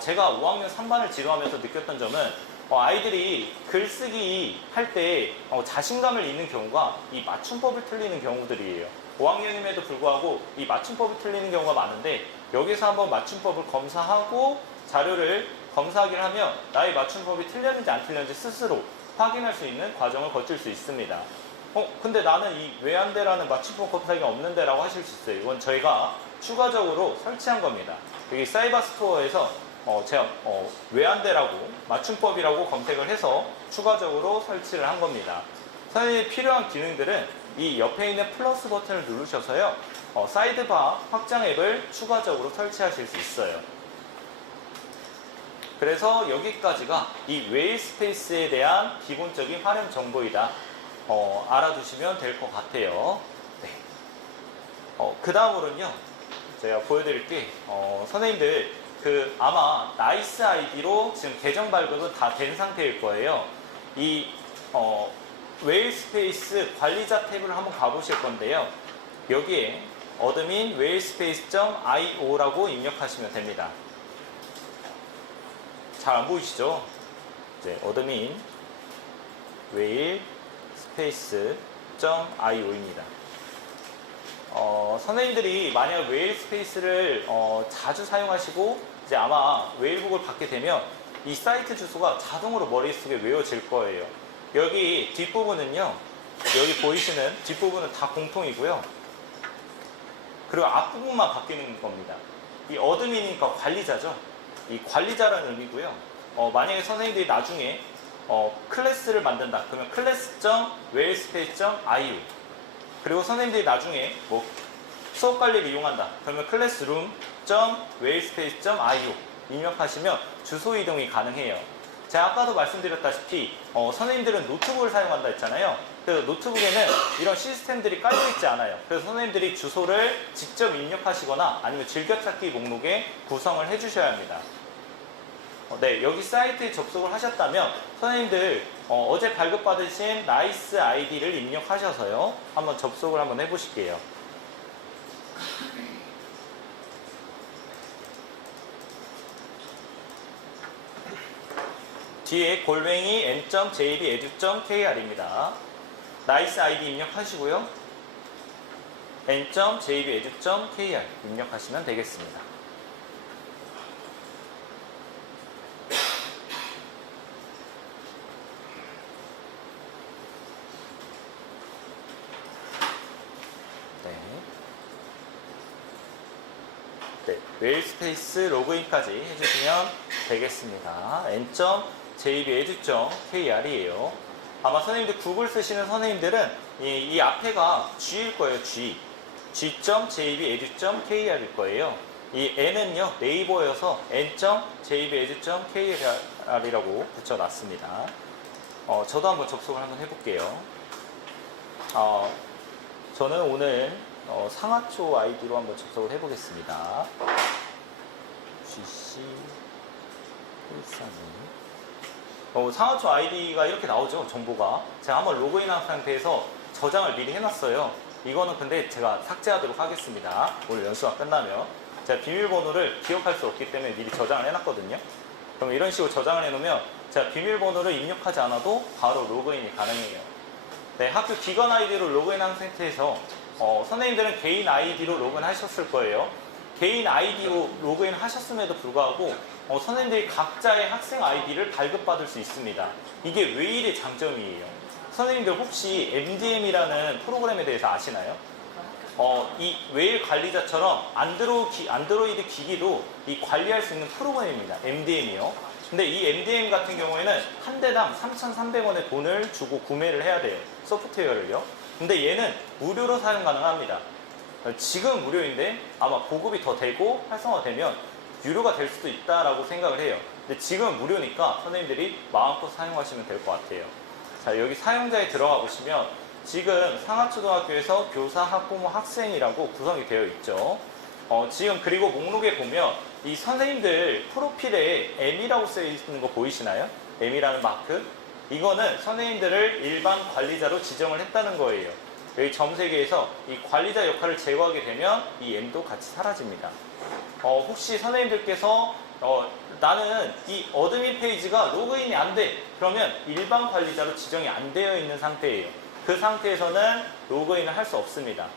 제가 5학년 3반을 지도하면서 느꼈던 점은 아이들이 글쓰기 할 때 자신감을 잃는 경우가 이 맞춤법을 틀리는 경우들이에요. 5학년임에도 불구하고 이 맞춤법을 틀리는 경우가 많은데, 여기서 한번 맞춤법을 검사하고 자료를 검사하기를 하면 나의 맞춤법이 틀렸는지 안 틀렸는지 스스로 확인할 수 있는 과정을 거칠 수 있습니다. 근데 나는 이 외안대라는 맞춤법 검사기가 없는데 라고 하실 수 있어요. 이건 저희가 추가적으로 설치한 겁니다. 여기 사이버 스토어에서 제가 외안대라고 맞춤법이라고 검색을 해서 추가적으로 설치를 한 겁니다. 선생님이 필요한 기능들은 이 옆에 있는 플러스 버튼을 누르셔서요, 사이드바 확장 앱을 추가적으로 설치하실 수 있어요. 그래서 여기까지가 이 웨일 스페이스에 대한 기본적인 활용 정보이다. 알아두시면 될 것 같아요. 네. 그 다음으로는요, 제가 보여드릴 게, 선생님들, 아마 나이스 아이디로 지금 계정 발급은 다 된 상태일 거예요. 이, 웨일 스페이스 관리자 탭을 한번 가보실 건데요. 여기에 어드민 웨일스페이스.io라고 입력하시면 됩니다. 잘 안 보이시죠? 이제 어드민 웨일스페이스.io입니다. 선생님들이 만약 웨일스페이스를 자주 사용하시고 이제 아마 웨일북을 받게 되면 이 사이트 주소가 자동으로 머릿속에 외워질 거예요. 여기 뒷부분은요, 여기 보이시는 뒷부분은 다 공통이고요. 그리고 앞부분만 바뀌는 겁니다. 이 어드민이니까 관리자죠. 이 관리자라는 의미고요. 만약에 선생님들이 나중에 클래스를 만든다. 그러면 class.wellspace.io 그리고 선생님들이 나중에 뭐 수업 관리를 이용한다. 그러면 classroom.wellspace.io 입력하시면 주소 이동이 가능해요. 제가 아까도 말씀드렸다시피 선생님들은 노트북을 사용한다 했잖아요. 그 노트북에는 이런 시스템들이 깔려 있지 않아요. 그래서 선생님들이 주소를 직접 입력하시거나 아니면 즐겨찾기 목록에 구성을 해주셔야 합니다. 네, 여기 사이트에 접속을 하셨다면 선생님들 어제 발급받으신 나이스 아이디를 입력하셔서요. 한번 접속을 한번 해보실게요. 뒤에 골뱅이 n.jbedu.kr입니다. 나이스 아이디 입력하시고요. n.jbedu.kr 입력하시면 되겠습니다. 네, 웨일스페이스 로그인까지 해주시면 되겠습니다. n.jbedu.kr이에요. 아마 선생님들 구글 쓰시는 선생님들은 이 앞에가 G일 거예요. G. g.jbedu.kr일 거예요. 이 n은요, 네이버여서 n.jbedu.kr이라고 붙여놨습니다. 저도 한번 접속을 한번 해볼게요. 저는 오늘 상하초 아이디로 한번 접속을 해보겠습니다. GC 132 상하초 아이디가 이렇게 나오죠. 정보가. 제가 한번 로그인한 상태에서 저장을 미리 해놨어요. 이거는 근데 제가 삭제하도록 하겠습니다. 오늘 연수가 끝나면. 제가 비밀번호를 기억할 수 없기 때문에 미리 저장을 해놨거든요. 그럼 이런 식으로 저장을 해놓으면 제가 비밀번호를 입력하지 않아도 바로 로그인이 가능해요. 네, 학교 기관 아이디로 로그인한 상태에서 선생님들은 개인 아이디로 로그인 하셨을 거예요. 개인 아이디로 로그인 하셨음에도 불구하고 선생님들이 각자의 학생 아이디를 발급받을 수 있습니다. 이게 웨일의 장점이에요. 선생님들 혹시 MDM이라는 프로그램에 대해서 아시나요? 이 웨일 관리자처럼 안드로이드 기기도 이 관리할 수 있는 프로그램입니다. MDM이요. 근데 이 MDM 같은 경우에는 한 대당 3,300원의 돈을 주고 구매를 해야 돼요. 소프트웨어를요. 근데 얘는 무료로 사용 가능합니다. 지금 무료인데 아마 보급이 더 되고 활성화되면 유료가 될 수도 있다라고 생각을 해요. 근데 지금 무료니까 선생님들이 마음껏 사용하시면 될 것 같아요. 자, 여기 사용자에 들어가 보시면 지금 상하초등학교에서 교사, 학부모, 학생이라고 구성이 되어 있죠. 지금 그리고 목록에 보면 이 선생님들 프로필에 M이라고 쓰여 있는 거 보이시나요? M이라는 마크. 이거는 선생님들을 일반 관리자로 지정을 했다는 거예요. 여기 점세개에서 이 관리자 역할을 제거하게 되면 이 M도 같이 사라집니다. 혹시 선생님들께서 나는 이 어드민 페이지가 로그인이 안 돼. 그러면 일반 관리자로 지정이 안 되어 있는 상태예요. 그 상태에서는 로그인을 할 수 없습니다.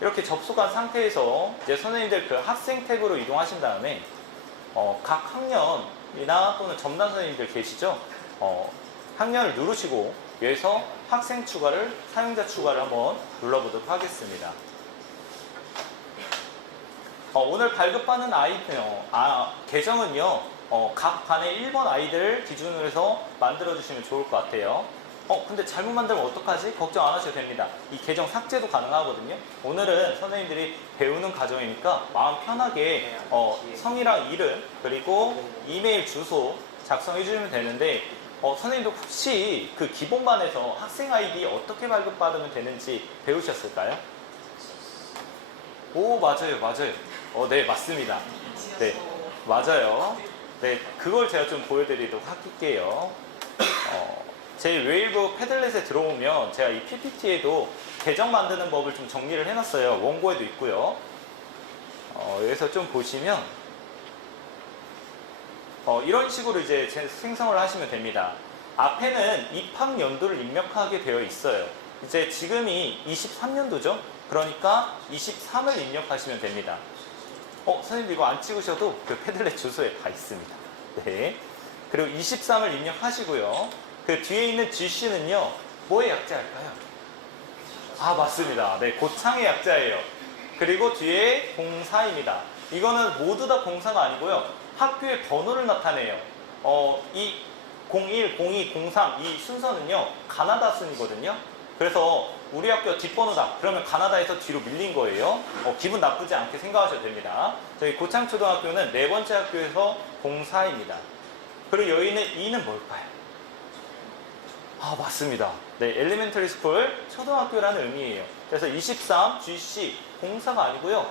이렇게 접속한 상태에서 이제 선생님들 그 학생 탭으로 이동하신 다음에 각 학년이나 또는 점단 선생님들 계시죠? 학년을 누르시고 여기서 학생 추가를, 사용자 추가를 한번 눌러보도록 하겠습니다. 오늘 발급받는 계정은요, 각 반의 1번 아이들 기준으로 해서 만들어주시면 좋을 것 같아요. 근데 잘못 만들면 어떡하지? 걱정 안 하셔도 됩니다. 이 계정 삭제도 가능하거든요. 오늘은 선생님들이 배우는 과정이니까 마음 편하게 성이랑 이름 그리고 이메일 주소 작성해 주시면 되는데 선생님도 혹시 그 기본반에서 학생 아이디 어떻게 발급받으면 되는지 배우셨을까요? 오, 맞아요. 네, 맞습니다. 네, 맞아요. 네, 그걸 제가 좀 보여드리도록 할게요. 제 웨이브 패들렛에 들어오면 제가 이 PPT에도 계정 만드는 법을 좀 정리를 해놨어요. 원고에도 있고요. 여기서 좀 보시면 이런 식으로 이제 생성을 하시면 됩니다. 앞에는 입학 연도를 입력하게 되어 있어요. 이제 지금이 23년도죠. 그러니까 23을 입력하시면 됩니다. 선생님 이거 안 찍으셔도 그 패들렛 주소에 가 있습니다. 네. 그리고 23을 입력하시고요. 그 뒤에 있는 GC는요, 뭐의 약자일까요? 맞습니다. 네, 고창의 약자예요. 그리고 뒤에 04입니다. 이거는 모두 다 04가 아니고요. 학교의 번호를 나타내요. 이 01, 02, 03, 이 순서는요, 가나다 순이거든요. 그래서 우리 학교 뒷번호다. 그러면 가나다에서 뒤로 밀린 거예요. 기분 나쁘지 않게 생각하셔도 됩니다. 저희 고창초등학교는 네 번째 학교에서 04입니다. 그리고 여기는 2는 뭘까요? 맞습니다. 네, 엘리멘터리 스쿨 초등학교라는 의미예요. 그래서 23, GC, 04가 아니고요.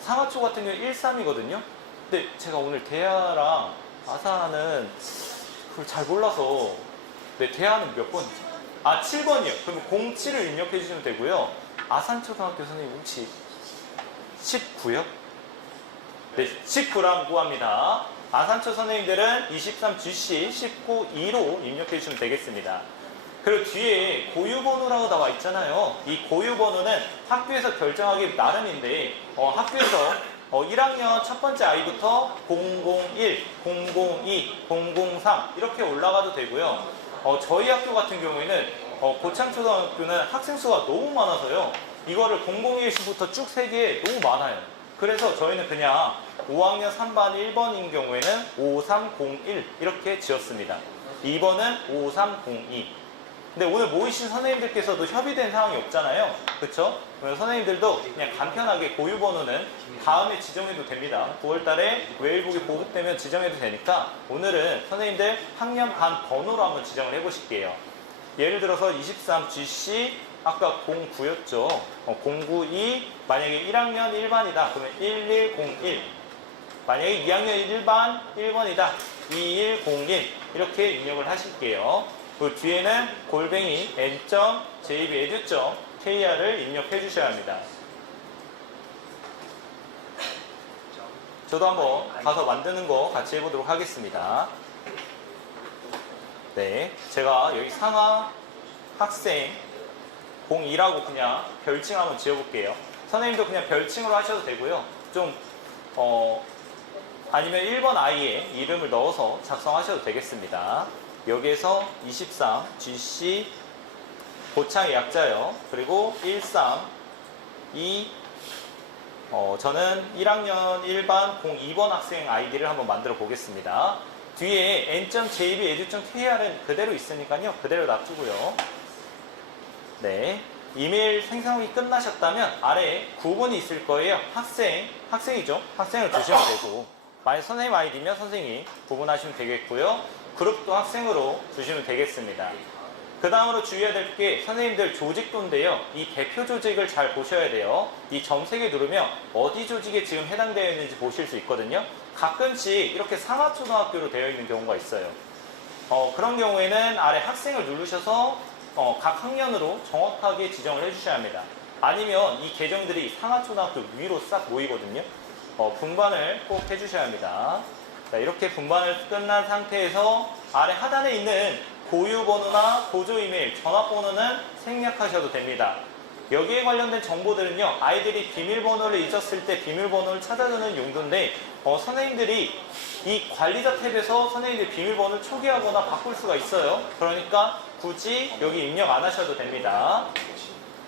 상하초 같은 경우 13이거든요. 근데 제가 오늘 대하랑 아사는 그걸 잘 몰라서 네, 대하는 몇 번이죠? 7번이요. 그러면 07을 입력해 주시면 되고요. 아산초등학교 선생님 혹시 19요? 네, 19랑 구합니다. 아산초 선생님들은 23GC 19-2로 입력해 주시면 되겠습니다. 그리고 뒤에 고유번호라고 나와 있잖아요. 이 고유번호는 학교에서 결정하기 나름인데 학교에서 1학년 첫 번째 아이부터 001, 002, 003 이렇게 올라가도 되고요. 저희 학교 같은 경우에는 고창초등학교는 학생 수가 너무 많아서요. 이거를 001시부터 쭉 세기에 너무 많아요. 그래서 저희는 그냥 5학년 3반 1번인 경우에는 5301 이렇게 지었습니다. 2번은 5302. 근데 오늘 모이신 선생님들께서도 협의된 사항이 없잖아요. 그쵸? 그래서 선생님들도 그냥 간편하게 고유번호는 다음에 지정해도 됩니다. 9월달에 웨일북이 보급되면 지정해도 되니까 오늘은 선생님들 학년 반 번호로 한번 지정을 해보실게요. 예를 들어서 23GC 아까 09였죠. 092 만약에 1학년 1반이다. 그러면 1101 만약에 2학년 1반 1번이다. 2101 이렇게 입력을 하실게요. 그 뒤에는 골뱅이 n.jbedu.kr을 입력해 주셔야 합니다. 저도 한번 가서 만드는 거 같이 해보도록 하겠습니다. 네, 제가 여기 상하 학생 02라고 그냥 별칭 한번 지어볼게요. 선생님도 그냥 별칭으로 하셔도 되고요. 좀 아니면 1번 아이의 이름을 넣어서 작성하셔도 되겠습니다. 여기에서 23 GC 고창의 약자요. 그리고 13 저는 1학년 1반 02번 학생 아이디를 한번 만들어 보겠습니다. 뒤에 n.jbedu.kr은 그대로 있으니까요. 그대로 놔두고요. 네. 이메일 생성이 끝나셨다면 아래에 구분이 있을 거예요. 학생이죠. 학생을 주시면 되고 만약 선생님 아이디면 선생님 구분하시면 되겠고요. 그룹도 학생으로 주시면 되겠습니다. 그 다음으로 주의해야 될 게 선생님들 조직도인데요. 이 대표 조직을 잘 보셔야 돼요. 이 점 3개 누르면 어디 조직에 지금 해당되어 있는지 보실 수 있거든요. 가끔씩 이렇게 상하초등학교로 되어 있는 경우가 있어요. 그런 경우에는 아래 학생을 누르셔서 각 학년으로 정확하게 지정을 해주셔야 합니다. 아니면 이 계정들이 상하초등학교 위로 싹 모이거든요. 분반을 꼭 해주셔야 합니다. 자, 이렇게 분반을 끝난 상태에서 아래 하단에 있는 고유번호나 보조 이메일, 전화번호는 생략하셔도 됩니다. 여기에 관련된 정보들은요, 아이들이 비밀번호를 잊었을 때 비밀번호를 찾아주는 용도인데, 선생님들이 이 관리자 탭에서 선생님들이 비밀번호를 초기화하거나 바꿀 수가 있어요. 그러니까 굳이 여기 입력 안 하셔도 됩니다.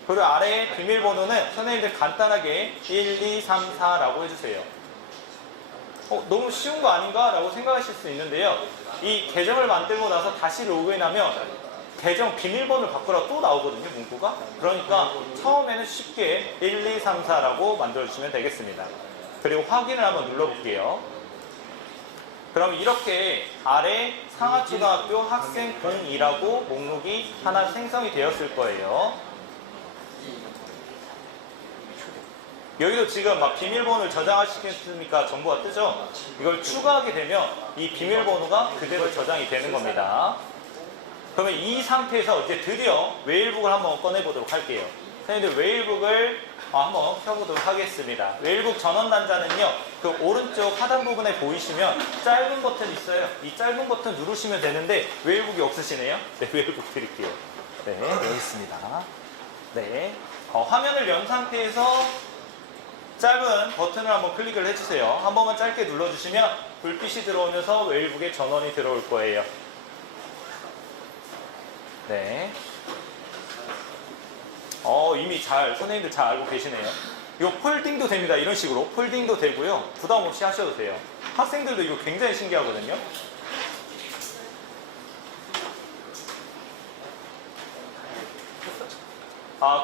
그리고 아래에 비밀번호는 선생님들 간단하게 1234라고 해주세요. 너무 쉬운 거 아닌가? 라고 생각하실 수 있는데요. 이 계정을 만들고 나서 다시 로그인하면 계정 비밀번호를 바꾸라 또 나오거든요, 문구가. 그러니까 처음에는 쉽게 1, 2, 3, 4라고 만들어주시면 되겠습니다. 그리고 확인을 한번 눌러볼게요. 그럼 이렇게 아래 상하초등학교 학생 02라고 목록이 하나 생성이 되었을 거예요. 여기도 지금 막 비밀번호를 저장하시겠습니까? 정보가 뜨죠? 이걸 추가하게 되면 이 비밀번호가 그대로 저장이 되는 겁니다. 그러면 이 상태에서 이제 드디어 웨일북을 한번 꺼내보도록 할게요. 선생님들 웨일북을 한번 켜보도록 하겠습니다. 웨일북 전원 단자는요, 그 오른쪽 하단 부분에 보이시면 짧은 버튼 있어요. 이 짧은 버튼 누르시면 되는데 웨일북이 없으시네요. 네, 웨일북 드릴게요. 네, 여기 있습니다. 네, 화면을 연 상태에서 짧은 버튼을 한번 클릭을 해주세요. 한 번만 짧게 눌러주시면 불빛이 들어오면서 웨일북에 전원이 들어올 거예요. 네. 이미 선생님들 잘 알고 계시네요. 이거 폴딩도 됩니다. 이런 식으로. 폴딩도 되고요. 부담 없이 하셔도 돼요. 학생들도 이거 굉장히 신기하거든요.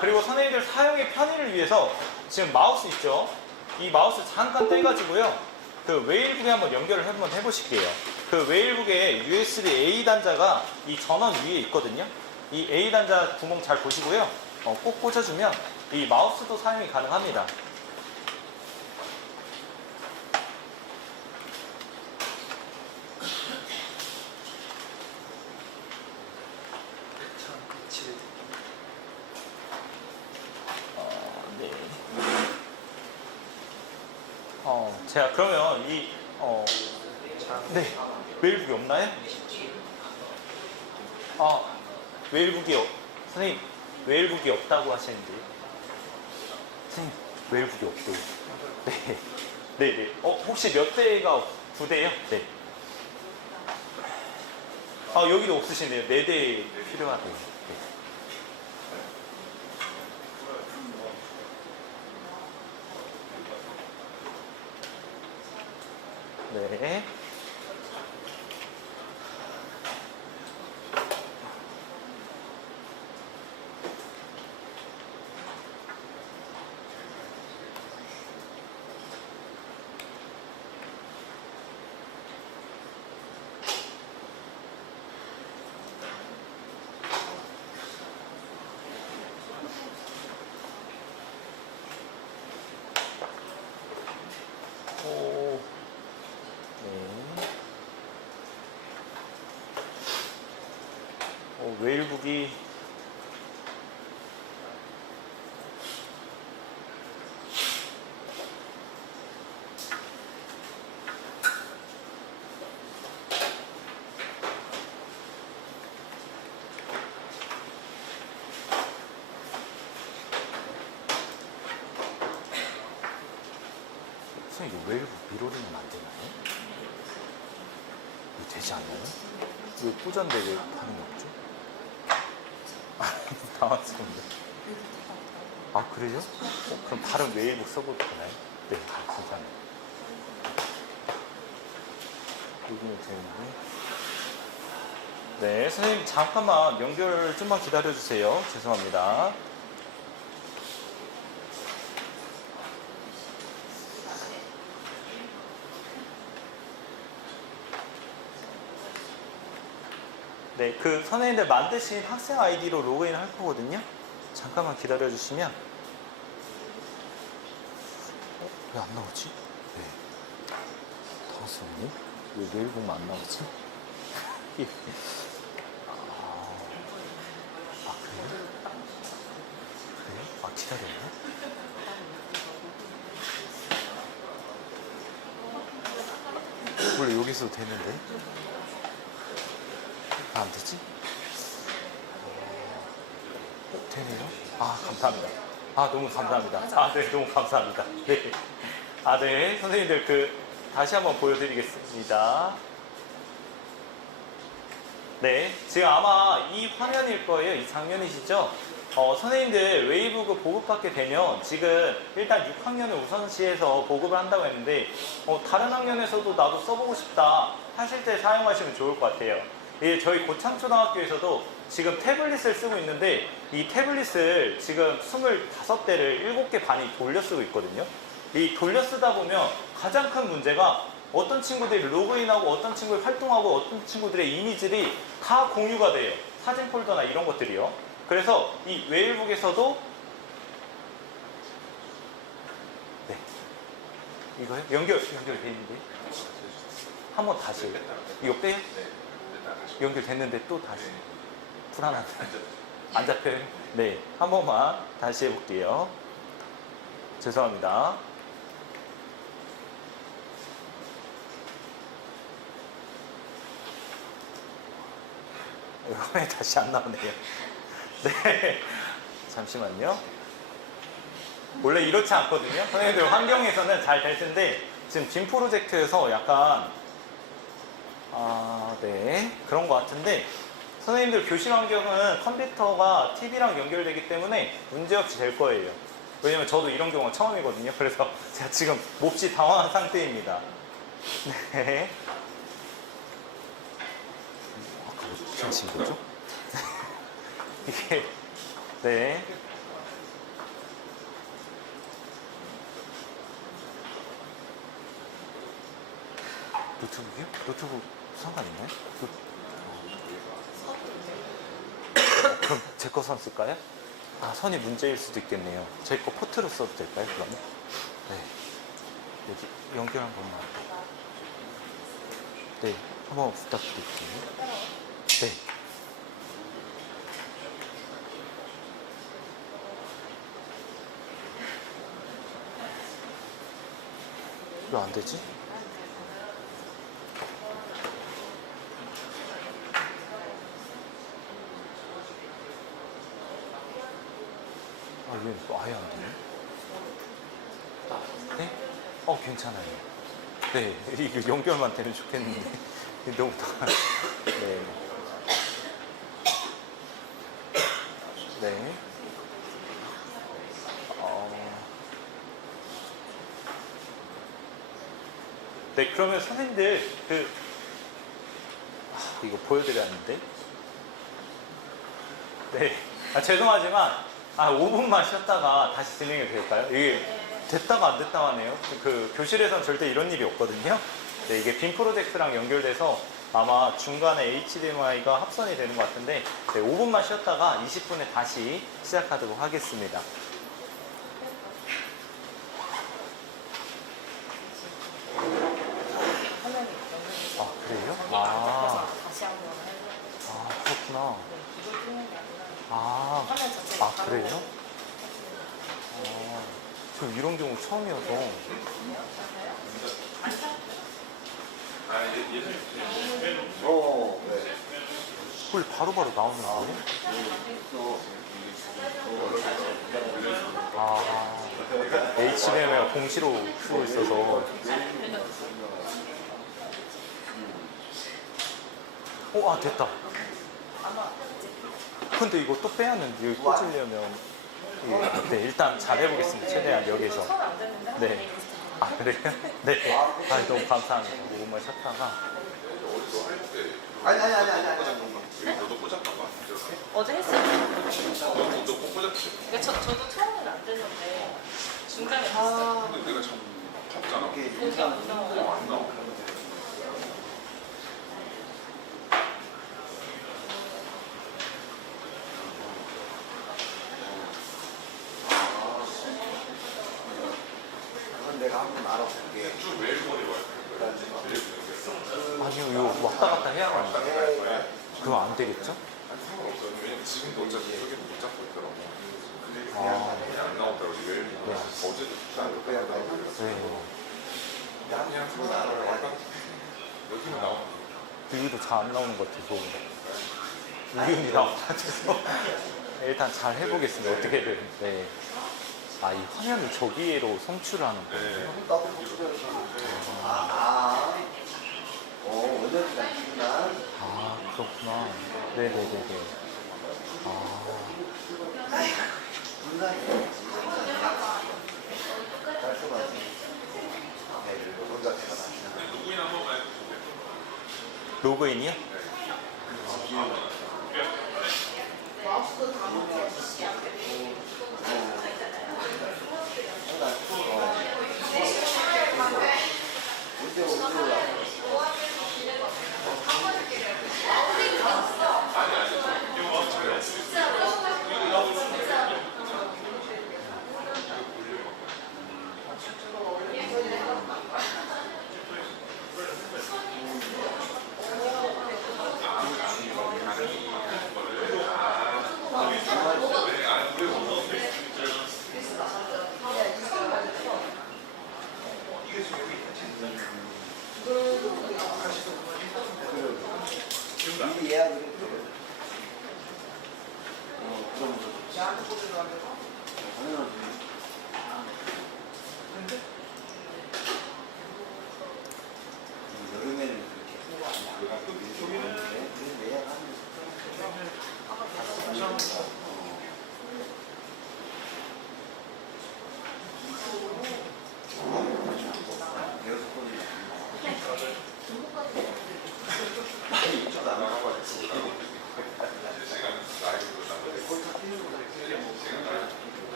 그리고 선생님들 사용의 편의를 위해서 지금 마우스 있죠? 이 마우스 잠깐 떼가지고요. 그 웨일북에 한번 연결을 한번 해보실게요. 그 웨일북에 USB A 단자가 이 전원 위에 있거든요. 이 A 단자 구멍 잘 보시고요. 꼭 꽂아주면 이 마우스도 사용이 가능합니다. 네. 제가 그러면 네. 웨일북이 없나요? 선생님, 웨일북이 없다고 하시는데. 선생님, 웨일북이 없대요. 네. 네네. 혹시 몇 대가, 2대요? 네. 여기도 없으시네요. 4대 필요하대요. 네. 네. 웨일북이 선생님, 이거 웨일북 미러링은 안 되나요? 이거 되지 않나요? 왜 꽂았는데 왜 반응이 없죠? 당황스럽네. 그래요? 그럼 다른 웨일북 써봐도 되나요? 네, 감사합니다. 여기는 되는데. 네, 선생님 잠깐만 연결 좀만 기다려주세요. 죄송합니다. 네, 그 선생님들 만드신 학생 아이디로 로그인 할 거거든요. 잠깐만 기다려 주시면. 왜 안 나오지? 네. 당황스럽네. 왜 웨일북만 안 나오지? 그래요? 그래요? 기다려요? 원래 여기서 되는데? 안 되지? 되네요? 감사합니다. 너무 감사합니다. 네, 너무 감사합니다. 네. 네. 선생님들, 다시 한번 보여드리겠습니다. 네. 지금 아마 이 화면일 거예요. 이 장면이시죠? 선생님들 웨이북을 보급받게 되면 지금 일단 6학년을 우선시해서 보급을 한다고 했는데, 다른 학년에서도 나도 써보고 싶다 하실 때 사용하시면 좋을 것 같아요. 저희 고창초등학교에서도 지금 태블릿을 쓰고 있는데 이 태블릿을 지금 25대를 7개 반이 돌려 쓰고 있거든요. 이 돌려 쓰다 보면 가장 큰 문제가 어떤 친구들이 로그인하고 어떤 친구들이 활동하고 어떤 친구들의 이미지들이 다 공유가 돼요. 사진 폴더나 이런 것들이요. 그래서 이 웨일북에서도 네. 이거요? 연결돼 있는데 한번 다시 이거 빼요? 연결됐는데 또 다시 불안한데 안 잡혀요? 네, 한 번만 다시 해볼게요. 죄송합니다. 화면이 다시 안 나오네요. 네, 잠시만요. 원래 이렇지 않거든요. 선생님들 환경에서는 잘 될 텐데 지금 빔 프로젝트에서 약간 네, 그런 것 같은데 선생님들 교실 환경은 컴퓨터가 TV랑 연결되기 때문에 문제없이 될 거예요. 왜냐면 저도 이런 경우가 처음이거든요. 그래서 제가 지금 몹시 당황한 상태입니다. 네. 아까 무슨 친구죠? 이게 네. 노트북이요? 노트북 상관있나요? 그럼 제 거 선 쓸까요? 선이 문제일 수도 있겠네요. 제 거 포트로 써도 될까요, 그러면? 네. 여기 연결 한 번만. 네, 한번 부탁드릴게요. 네. 왜 안 되지? 이게 아예 안 되네. 네? 괜찮아요. 네, 이거 연결만 되면 좋겠는데. 너무 네. 네. 네, 그러면 선생님들, 이거 보여드려야 하는데. 네. 죄송하지만, 5분만 쉬었다가 다시 진행이 될까요? 이게 됐다가 안 됐다가 하네요. 교실에서는 절대 이런 일이 없거든요. 네, 이게 빔 프로젝트랑 연결돼서 아마 중간에 HDMI가 합선이 되는 것 같은데, 네, 5분만 쉬었다가 20분에 다시 시작하도록 하겠습니다. 그래요? 다시 한번 해보세요. 그렇구나. 이걸 찍는 게 아니라 화면 자체가 그래요? 저 이런 경우 처음이어서. 그걸 바로바로 나오는 거예요? HDMI가 공시로 쓰고 있어서. 됐다. 근데 이거 또 빼야 하는데, 여기 꽂으려면. 네, 일단 잘 해보겠습니다. 최대한 여기서. 네. 그래요? 네. 너무 감사합니다. 5분만 쉬었다가. 아니. 너도 꽂았다가 어제 했어요. 너도 꼭 꽂았지. 그러니까 저도 처음에는 안 됐는데 중간에 됐어요. 근데 내가 참 잡잖아. 여기 안 나와요. 안 나와. 그건 내가 한번 알아볼게. 쭉 매일 보내고 아니요, 이거 왔다 갔다 해야 하는데. 그거 안 되겠죠? 상관없어요. 왜냐면 지금도 어차피 저기도 못 잡고 있더라고. 그냥 안 나오더라고. 매일 어제도 안 빼야 돼. 네. 그냥 그거 나와라. 여기는 나와. 여기도 잘 안 나오는 것 같아서. 우연히 나와가지고. 일단 잘 해보겠습니다. 어떻게든. 네. 이 화면을 저기로 송출을 하는 거예요? 나도 복수해서. 오늘 날씨구나. 그렇구나. 네네네네. 깔끔하지. 혼자 제가 누구인 한 번만 해주세요. 로그인이요?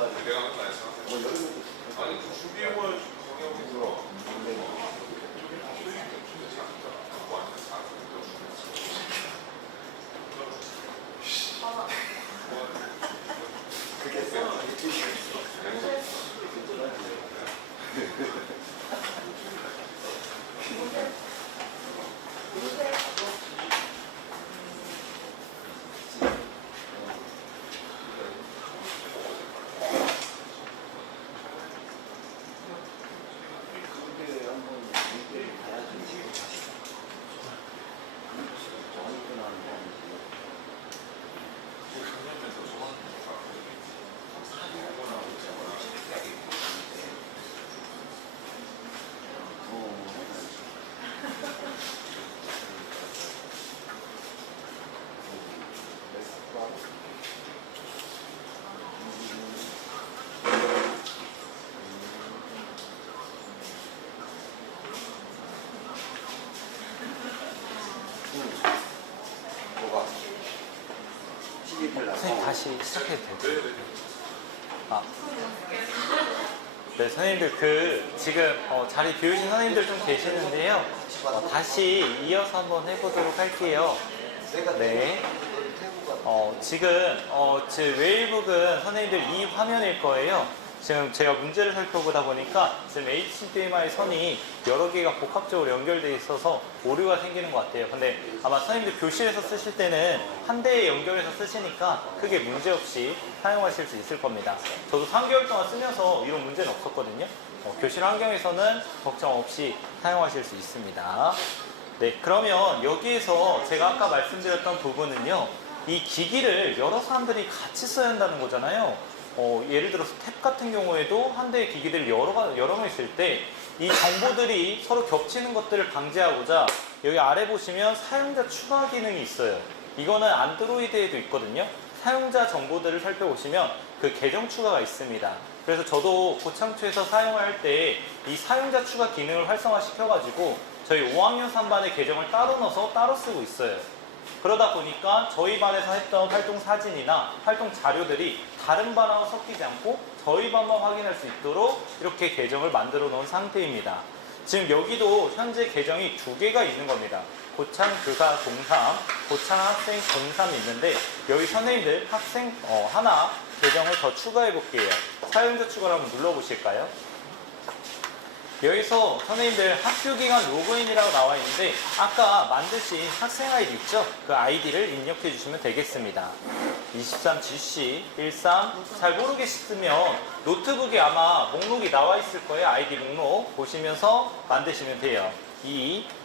내가 맨날 했어. 아니 그 준비해봐야지. 정해보고. 그게 쎄. 그게 한번 얘기를 봐야지. 저한테 나는 게 아니지. 뭐가? 12일 날. 선생님 다시 시작해도 돼요? 아. 네, 선생님들 지금 자리 비우신 선생님들 좀 계시는데요. 다시 이어서 한번 해보도록 할게요. 네. 지금 웨이북은 선생님들 이 화면일 거예요. 지금 제가 문제를 살펴보다 보니까 지금 HDMI 선이 여러 개가 복합적으로 연결되어 있어서 오류가 생기는 것 같아요. 근데 아마 선생님들 교실에서 쓰실 때는 한 대에 연결해서 쓰시니까 크게 문제없이 사용하실 수 있을 겁니다. 저도 3개월 동안 쓰면서 이런 문제는 없었거든요. 교실 환경에서는 걱정 없이 사용하실 수 있습니다. 네, 그러면 여기에서 제가 아까 말씀드렸던 부분은요, 이 기기를 여러 사람들이 같이 써야 한다는 거잖아요. 예를 들어서 탭 같은 경우에도 한 대의 기기들 여러 명 있을 때 이 정보들이 서로 겹치는 것들을 방지하고자 여기 아래 보시면 사용자 추가 기능이 있어요. 이거는 안드로이드에도 있거든요. 사용자 정보들을 살펴보시면 그 계정 추가가 있습니다. 그래서 저도 고창초에서 사용할 때 이 사용자 추가 기능을 활성화시켜가지고 저희 5학년 3반의 계정을 따로 넣어서 따로 쓰고 있어요. 그러다 보니까 저희 반에서 했던 활동 사진이나 활동 자료들이 다른 반하고 섞이지 않고 저희 반만 확인할 수 있도록 이렇게 계정을 만들어 놓은 상태입니다. 지금 여기도 현재 계정이 2개가 있는 겁니다. 고창 교사 03, 고창 학생 03이 있는데 여기 선생님들 학생 하나 계정을 더 추가해 볼게요. 사용자 추가를 한번 눌러 보실까요? 여기서 선생님들 학교기관 로그인이라고 나와 있는데 아까 만드신 학생 아이디 있죠? 그 아이디를 입력해 주시면 되겠습니다. 23GC 13 잘 모르겠으면 노트북에 아마 목록이 나와 있을 거예요. 아이디 목록 보시면서 만드시면 돼요.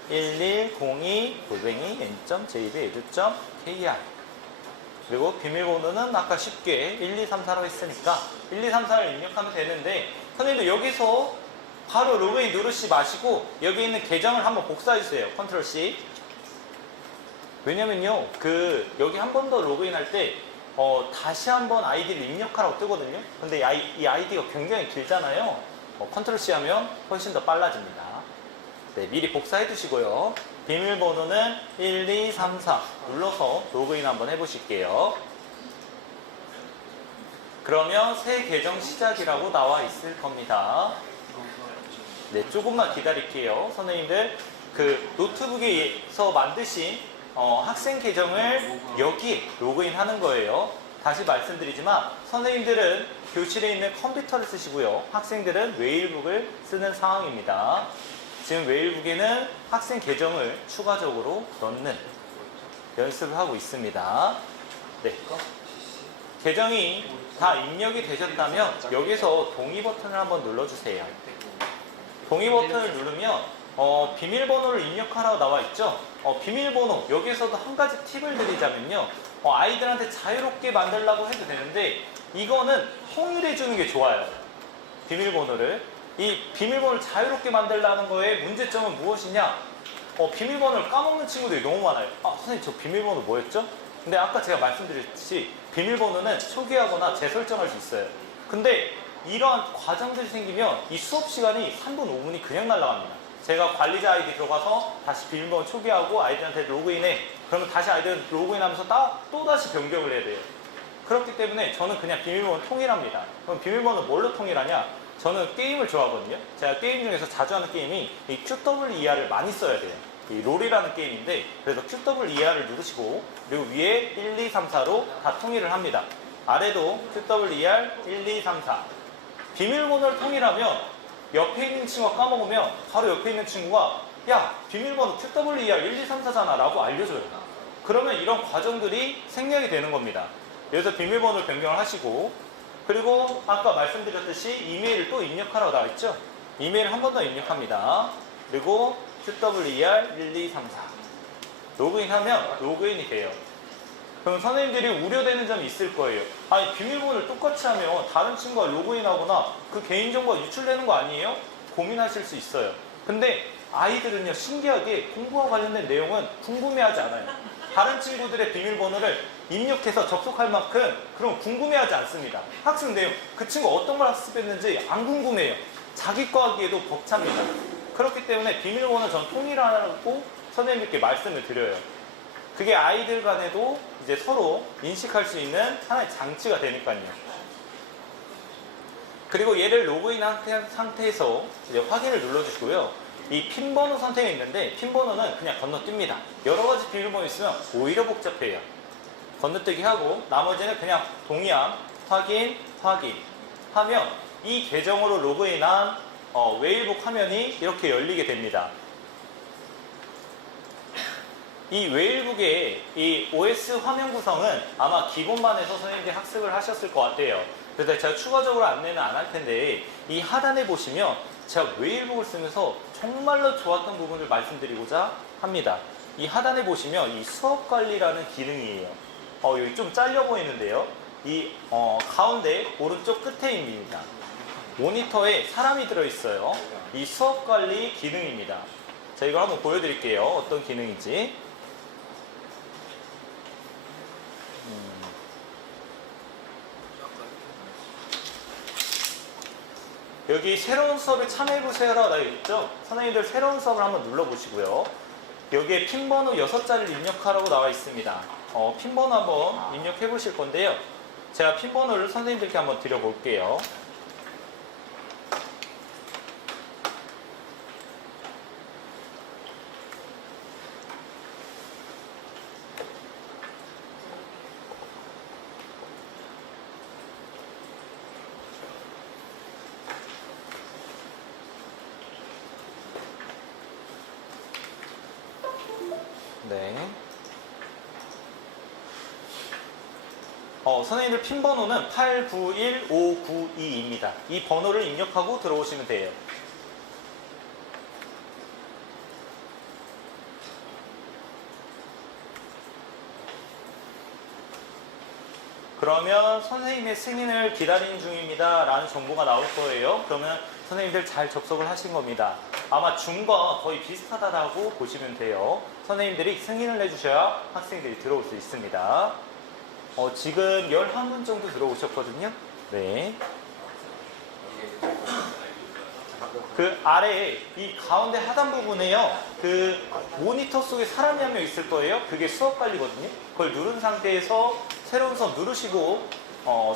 21102-n.jbedu.kr 그리고 비밀번호는 아까 쉽게 1234로 했으니까 1234를 입력하면 되는데 선생님들 여기서 바로 로그인 누르시 마시고 여기 있는 계정을 한번 복사해 주세요. 컨트롤 C. 왜냐면요, 여기 한 번 더 로그인 할 때 다시 한번 아이디를 입력하라고 뜨거든요. 근데 이 아이디가 굉장히 길잖아요. 컨트롤 C 하면 훨씬 더 빨라집니다. 네, 미리 복사해 두시고요. 비밀번호는 1234 눌러서 로그인 한번 해보실게요. 그러면 새 계정 시작이라고 나와 있을 겁니다. 네, 조금만 기다릴게요. 선생님들 노트북에서 만드신 학생 계정을 여기 로그인 하는 거예요. 다시 말씀드리지만 선생님들은 교실에 있는 컴퓨터를 쓰시고요. 학생들은 웨일북을 쓰는 상황입니다. 지금 웨일북에는 학생 계정을 추가적으로 넣는 연습을 하고 있습니다. 네. 계정이 다 입력이 되셨다면 여기서 동의 버튼을 한번 눌러주세요. 동의 버튼을 누르면 비밀번호를 입력하라고 나와 있죠. 비밀번호 여기에서도 한 가지 팁을 드리자면요, 아이들한테 자유롭게 만들려고 해도 되는데 이거는 통일해 주는 게 좋아요. 이 비밀번호를 자유롭게 만들라는 거에 문제점은 무엇이냐, 비밀번호를 까먹는 친구들이 너무 많아요. 선생님 저 비밀번호 뭐였죠? 근데 아까 제가 말씀드렸듯이 비밀번호는 초기화하거나 재설정할 수 있어요. 근데 이러한 과정들이 생기면 이 수업 시간이 3분, 5분이 그냥 날아갑니다. 제가 관리자 아이디 들어가서 다시 비밀번호 초기화하고 아이들한테 로그인해. 그러면 다시 아이들 로그인하면서 또다시 변경을 해야 돼요. 그렇기 때문에 저는 그냥 비밀번호 통일합니다. 그럼 비밀번호 뭘로 통일하냐? 저는 게임을 좋아하거든요. 제가 게임 중에서 자주 하는 게임이 이 QWER을 많이 써야 돼요. 이 롤이라는 게임인데, 그래서 QWER을 누르시고, 그리고 위에 1, 2, 3, 4로 다 통일을 합니다. 아래도 QWER 1, 2, 3, 4. 비밀번호를 통일하면 옆에 있는 친구가 까먹으면 바로 옆에 있는 친구가 야, 비밀번호 QWER 1, 2, 3, 4잖아 라고 알려줘요. 그러면 이런 과정들이 생략이 되는 겁니다. 그래서 비밀번호를 변경을 하시고, 그리고 아까 말씀드렸듯이 이메일을 또 입력하라고 나와 있죠. 이메일 한 번 더 입력합니다. 그리고 QWER 1, 2, 3, 4 로그인하면 로그인이 돼요. 그럼 선생님들이 우려되는 점이 있을 거예요. 아니, 비밀번호를 똑같이 하면 다른 친구가 로그인하거나 그 개인정보가 유출되는 거 아니에요? 고민하실 수 있어요. 근데 아이들은요, 신기하게 공부와 관련된 내용은 궁금해하지 않아요. 다른 친구들의 비밀번호를 입력해서 접속할 만큼 그럼 궁금해하지 않습니다. 학습 내용, 그 친구 어떤 걸 학습했는지 안 궁금해요. 자기 거 하기에도 벅찹니다. 그렇기 때문에 비밀번호 전 통일하라고 선생님들께 말씀을 드려요. 그게 아이들 간에도 이제 서로 인식할 수 있는 하나의 장치가 되니까요. 그리고 얘를 로그인한 상태에서 이제 확인을 눌러주시고요. 이 핀번호 선택이 있는데 핀번호는 그냥 건너뜁니다. 여러 가지 비밀번호 있으면 오히려 복잡해요. 건너뛰기 하고 나머지는 그냥 동의함, 확인, 확인 하면 이 계정으로 로그인한 웨일북 화면이 이렇게 열리게 됩니다. 이 웨일북의 이 OS 화면 구성은 아마 기본반에서 선생님들이 학습을 하셨을 것 같아요. 그래서 제가 추가적으로 안내는 안 할 텐데 이 하단에 보시면 제가 웨일북을 쓰면서 정말로 좋았던 부분을 말씀드리고자 합니다. 이 하단에 보시면 이 수업 관리라는 기능이에요. 여기 좀 잘려 보이는데요. 이 가운데 오른쪽 끝에입니다. 모니터에 사람이 들어있어요. 이 수업 관리 기능입니다. 자, 이거 한번 보여드릴게요. 어떤 기능인지. 여기 새로운 수업에 참여해보세요라고 나와 있죠? 선생님들 새로운 수업을 한번 눌러보시고요. 여기에 핀번호 6자리를 입력하라고 나와 있습니다. 핀번호 한번 입력해 보실 건데요. 제가 핀번호를 선생님들께 한번 드려볼게요. 네. 선생님들 핀 번호는 891592입니다. 이 번호를 입력하고 들어오시면 돼요. 그러면 선생님의 승인을 기다리는 중입니다 라는 정보가 나올 거예요. 그러면 선생님들 잘 접속을 하신 겁니다. 아마 줌과 거의 비슷하다고 보시면 돼요. 선생님들이 승인을 해주셔야 학생들이 들어올 수 있습니다. 지금 11분 정도 들어오셨거든요. 네. 그 아래에 이 가운데 하단 부분에요. 그 모니터 속에 사람이 한 명 있을 거예요. 그게 수업 관리거든요. 그걸 누른 상태에서 새로운 수업 누르시고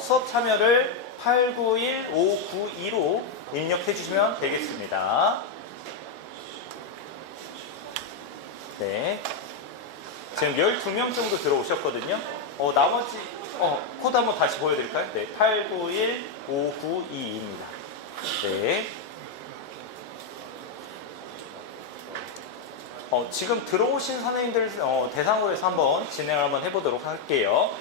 수업 참여를 891592로 입력해 주시면 되겠습니다. 네. 지금 12명 정도 들어오셨거든요. 나머지 코드 한번 다시 보여드릴까요? 네, 891592입니다. 네. 지금 들어오신 선생님들 대상으로 해서 한번 진행을 한번 해보도록 할게요.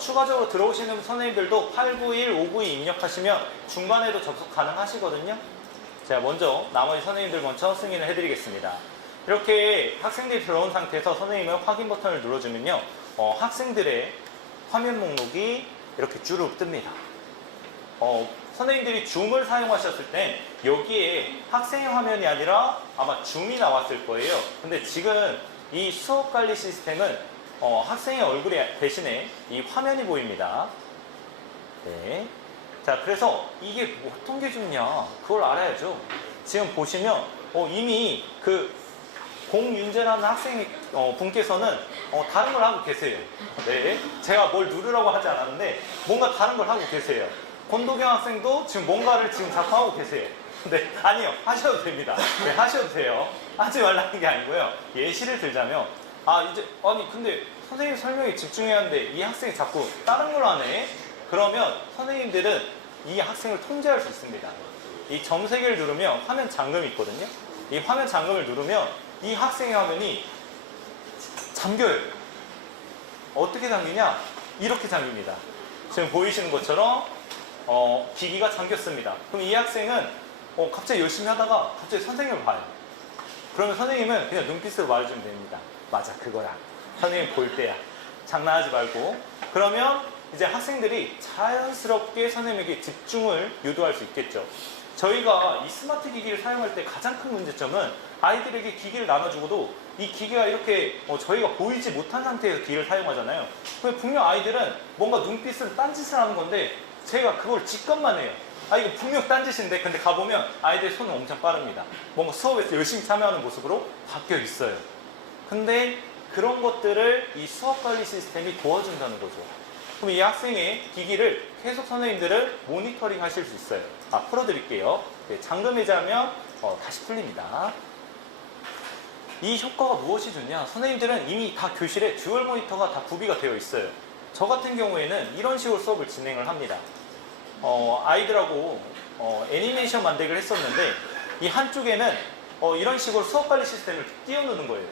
추가적으로 들어오시는 선생님들도 891592 입력하시면 중간에도 접속 가능하시거든요. 제가 먼저 나머지 선생님들 먼저 승인을 해드리겠습니다. 이렇게 학생들이 들어온 상태에서 선생님은 확인 버튼을 눌러주면요. 학생들의 화면 목록이 이렇게 주르륵 뜹니다. 선생님들이 줌을 사용하셨을 땐 여기에 학생의 화면이 아니라 아마 줌이 나왔을 거예요. 근데 지금 이 수업 관리 시스템은 학생의 얼굴이 대신에 이 화면이 보입니다. 네. 자, 그래서 이게 어떤 게 좋냐? 그걸 알아야죠. 지금 보시면 이미 그 공윤재라는 학생 분께서는 다른 걸 하고 계세요. 네, 제가 뭘 누르라고 하지 않았는데 뭔가 다른 걸 하고 계세요. 권도경 학생도 지금 뭔가를 지금 자꾸 하고 계세요. 네, 아니요, 하셔도 됩니다. 네, 하셔도 돼요. 하지 말라는 게 아니고요. 예시를 들자면, 근데 선생님 설명에 집중해야 하는데 이 학생이 자꾸 다른 걸 하네? 그러면 선생님들은 이 학생을 통제할 수 있습니다. 이 점 3개를 누르면 화면 잠금이 있거든요. 이 화면 잠금을 누르면 이 학생의 화면이 잠겨요. 어떻게 잠기냐? 이렇게 잠깁니다. 지금 보이시는 것처럼 기기가 잠겼습니다. 그럼 이 학생은 갑자기 열심히 하다가 갑자기 선생님을 봐요. 그러면 선생님은 그냥 눈빛으로 말해주면 됩니다. 맞아, 그거야. 선생님 볼 때야. 장난하지 말고. 그러면 이제 학생들이 자연스럽게 선생님에게 집중을 유도할 수 있겠죠. 저희가 이 스마트 기기를 사용할 때 가장 큰 문제점은 아이들에게 기기를 나눠주고도 이 기계가 이렇게 저희가 보이지 못한 상태에서 기기를 사용하잖아요. 그럼 분명 아이들은 뭔가 눈빛으로 딴짓을 하는 건데 제가 그걸 직감만 해요. 이거 분명 딴짓인데, 근데 가보면 아이들의 손은 엄청 빠릅니다. 뭔가 수업에서 열심히 참여하는 모습으로 바뀌어 있어요. 근데 그런 것들을 이 수업 관리 시스템이 도와준다는 거죠. 그럼 이 학생의 기기를 계속 선생님들은 모니터링 하실 수 있어요. 풀어드릴게요. 네, 잠금 해제하면 다시 풀립니다. 이 효과가 무엇이 좋냐? 선생님들은 이미 다 교실에 듀얼 모니터가 다 구비가 되어 있어요. 저 같은 경우에는 이런 식으로 수업을 진행을 합니다. 아이들하고 애니메이션 만들기를 했었는데 이 한쪽에는 이런 식으로 수업 관리 시스템을 띄워놓는 거예요.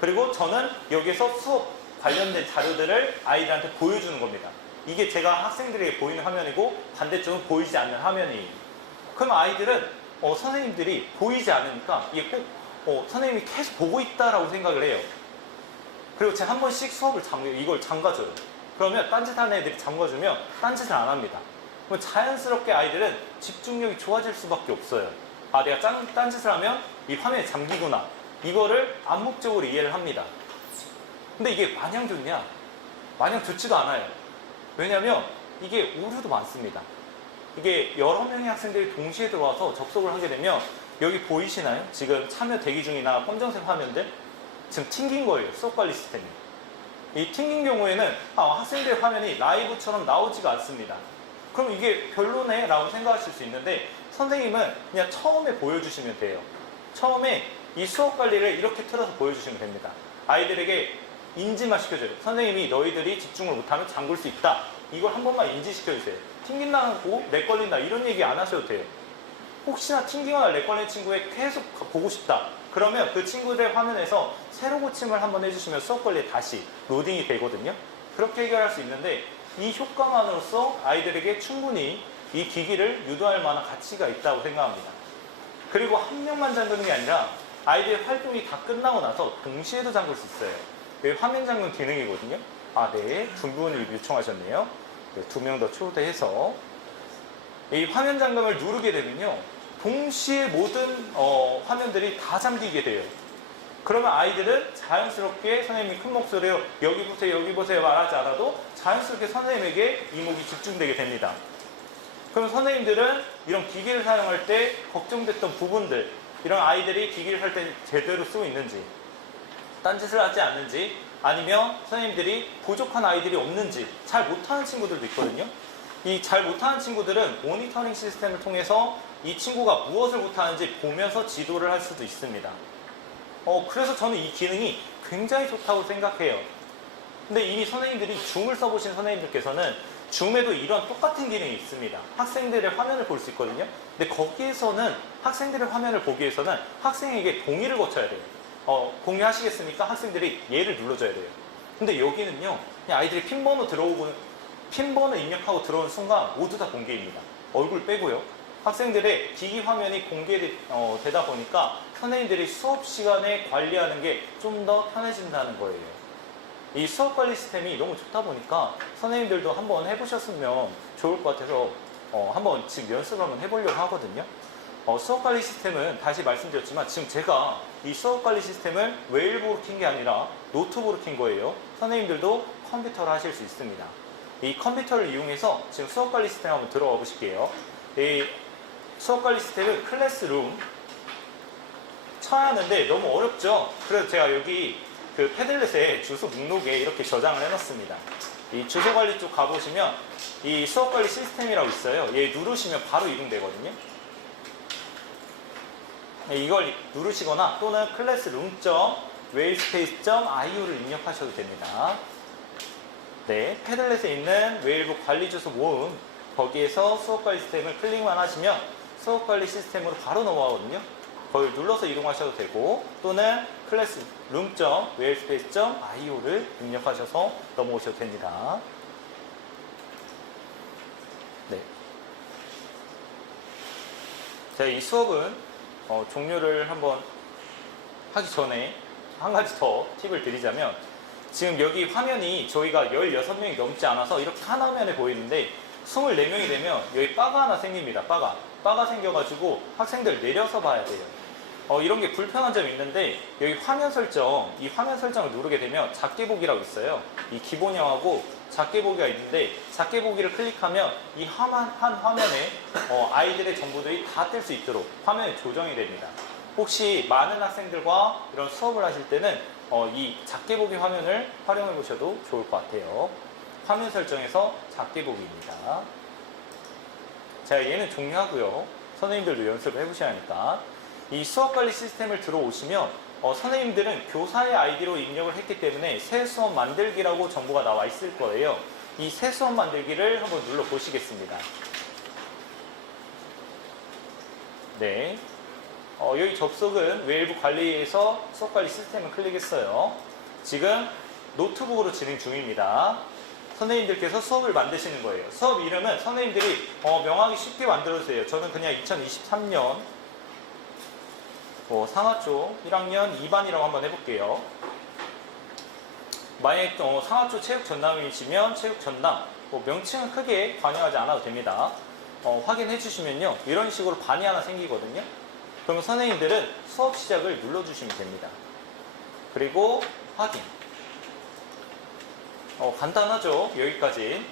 그리고 저는 여기서 수업 관련된 자료들을 아이들한테 보여주는 겁니다. 이게 제가 학생들에게 보이는 화면이고 반대쪽은 보이지 않는 화면이에요. 그럼 아이들은 선생님들이 보이지 않으니까 이게 꼭 선생님이 계속 보고 있다라고 생각을 해요. 그리고 제가 한 번씩 수업을 이걸 잠가줘요. 그러면 딴짓하는 애들이 잠가주면 딴짓을 안 합니다. 그럼 자연스럽게 아이들은 집중력이 좋아질 수밖에 없어요. 내가 딴짓을 하면 이 화면에 잠기구나. 이거를 암묵적으로 이해를 합니다. 근데 이게 마냥 좋냐? 마냥 좋지도 않아요. 왜냐하면 이게 오류도 많습니다. 이게 여러 명의 학생들이 동시에 들어와서 접속을 하게 되면 여기 보이시나요? 지금 참여 대기 중이나 검정색 화면들 지금 튕긴 거예요. 수업 관리 시스템이. 이 튕긴 경우에는 학생들 화면이 라이브처럼 나오지가 않습니다. 그럼 이게 별로네 라고 생각하실 수 있는데 선생님은 그냥 처음에 보여주시면 돼요. 처음에 이 수업 관리를 이렇게 틀어서 보여주시면 됩니다. 아이들에게 인지만 시켜줘요. 선생님이 너희들이 집중을 못하면 잠글 수 있다. 이걸 한 번만 인지시켜주세요. 튕긴다고 렉 걸린다 이런 얘기 안 하셔도 돼요. 혹시나 튕기거나 렉 걸린 친구에 계속 보고 싶다. 그러면 그 친구들 화면에서 새로 고침을 한번 해주시면 수업 관리에 다시 로딩이 되거든요. 그렇게 해결할 수 있는데 이 효과만으로서 아이들에게 충분히 이 기기를 유도할 만한 가치가 있다고 생각합니다. 그리고 한 명만 잠그는 게 아니라 아이들의 활동이 다 끝나고 나서 동시에도 잠글 수 있어요. 이게 화면 잠금 기능이거든요. 네. 두 분이 요청하셨네요. 네, 2명 더 초대해서 이 화면 잠금을 누르게 되면요. 동시에 모든 화면들이 다 잠기게 돼요. 그러면 아이들은 자연스럽게 선생님이 큰 목소리로 여기 보세요 말하지 않아도 자연스럽게 선생님에게 이목이 집중되게 됩니다. 그럼 선생님들은 이런 기기를 사용할 때 걱정됐던 부분들, 이런 아이들이 기기를 할 때 제대로 쓰고 있는지, 딴짓을 하지 않는지, 아니면 선생님들이 부족한 아이들이 없는지, 잘 못하는 친구들도 있거든요. 이 잘 못하는 친구들은 모니터링 시스템을 통해서 이 친구가 무엇을 못하는지 보면서 지도를 할 수도 있습니다. 그래서 저는 이 기능이 굉장히 좋다고 생각해요. 근데 이미 선생님들이 줌을 써보신 선생님들께서는 줌에도 이런 똑같은 기능이 있습니다. 학생들의 화면을 볼 수 있거든요. 근데 거기에서는 학생들의 화면을 보기 위해서는 학생에게 동의를 거쳐야 돼요. 공유하시겠습니까? 학생들이 얘를 눌러줘야 돼요. 근데 여기는요, 그냥 아이들이 핀번호 입력하고 들어오는 순간 모두 다 공개입니다. 얼굴 빼고요. 학생들의 기기 화면이 공개되다 보니까 선생님들이 수업 시간에 관리하는 게 좀 더 편해진다는 거예요. 이 수업 관리 시스템이 너무 좋다 보니까 선생님들도 한번 해보셨으면 좋을 것 같아서 한번 지금 연습을 한번 해보려고 하거든요. 수업 관리 시스템은 다시 말씀드렸지만 지금 제가 이 수업 관리 시스템을 웨일보로 킨 게 아니라 노트북으로 킨 거예요. 선생님들도 컴퓨터로 하실 수 있습니다. 이 컴퓨터를 이용해서 지금 수업 관리 시스템 한번 들어가 보실게요. 이 수업 관리 시스템은 클래스룸 쳐야 하는데 너무 어렵죠? 그래서 제가 여기 그 패들렛에 주소 목록에 이렇게 저장을 해놨습니다. 이 주소 관리 쪽 가보시면 이 수업 관리 시스템이라고 있어요. 얘 누르시면 바로 이동되거든요. 이걸 누르시거나 또는 classroom.whalespace.io를 입력하셔도 됩니다. 네, 패들렛에 있는 웨일북 관리 주소 모음 거기에서 수업 관리 시스템을 클릭만 하시면 수업 관리 시스템으로 바로 넘어가거든요. 거기를 눌러서 이동하셔도 되고 또는 classroom.whalespace.io를 입력하셔서 넘어오셔도 됩니다. 네. 자, 이 수업은 종료를 한번 하기 전에 한 가지 더 팁을 드리자면 지금 여기 화면이 저희가 16명이 넘지 않아서 이렇게 한 화면에 보이는데 24명이 되면 여기 바가 하나 생깁니다. 바가 생겨가지고 학생들 내려서 봐야 돼요. 이런 게 불편한 점이 있는데 여기 화면 설정, 이 화면 설정을 누르게 되면 작게 보기라고 있어요. 이 기본형하고 작게 보기가 있는데 작게 보기를 클릭하면 이 한 화면에 아이들의 정보들이 다 뜰 수 있도록 화면이 조정이 됩니다. 혹시 많은 학생들과 이런 수업을 하실 때는 이 작게 보기 화면을 활용해 보셔도 좋을 것 같아요. 화면 설정에서 작게 보기입니다. 자, 얘는 종료하고요. 선생님들도 연습을 해보셔야 하니까. 이 수업관리 시스템을 들어오시면 선생님들은 교사의 아이디로 입력을 했기 때문에 새 수업 만들기라고 정보가 나와 있을 거예요. 이 새 수업 만들기를 한번 눌러 보시겠습니다. 네. 여기 접속은 웨일북 관리에서 수업관리 시스템을 클릭했어요. 지금 노트북으로 진행 중입니다. 선생님들께서 수업을 만드시는 거예요. 수업 이름은 선생님들이 명하기 쉽게 만들어주세요. 저는 그냥 2023년 상하 쪽 1학년 2반이라고 한번 해볼게요. 만약에 상하 쪽 체육 전담이시면 체육 전담, 명칭은 크게 반영하지 않아도 됩니다. 확인해 주시면요, 이런 식으로 반이 하나 생기거든요. 그러면 선생님들은 수업 시작을 눌러주시면 됩니다. 그리고 확인. 간단하죠, 여기까지.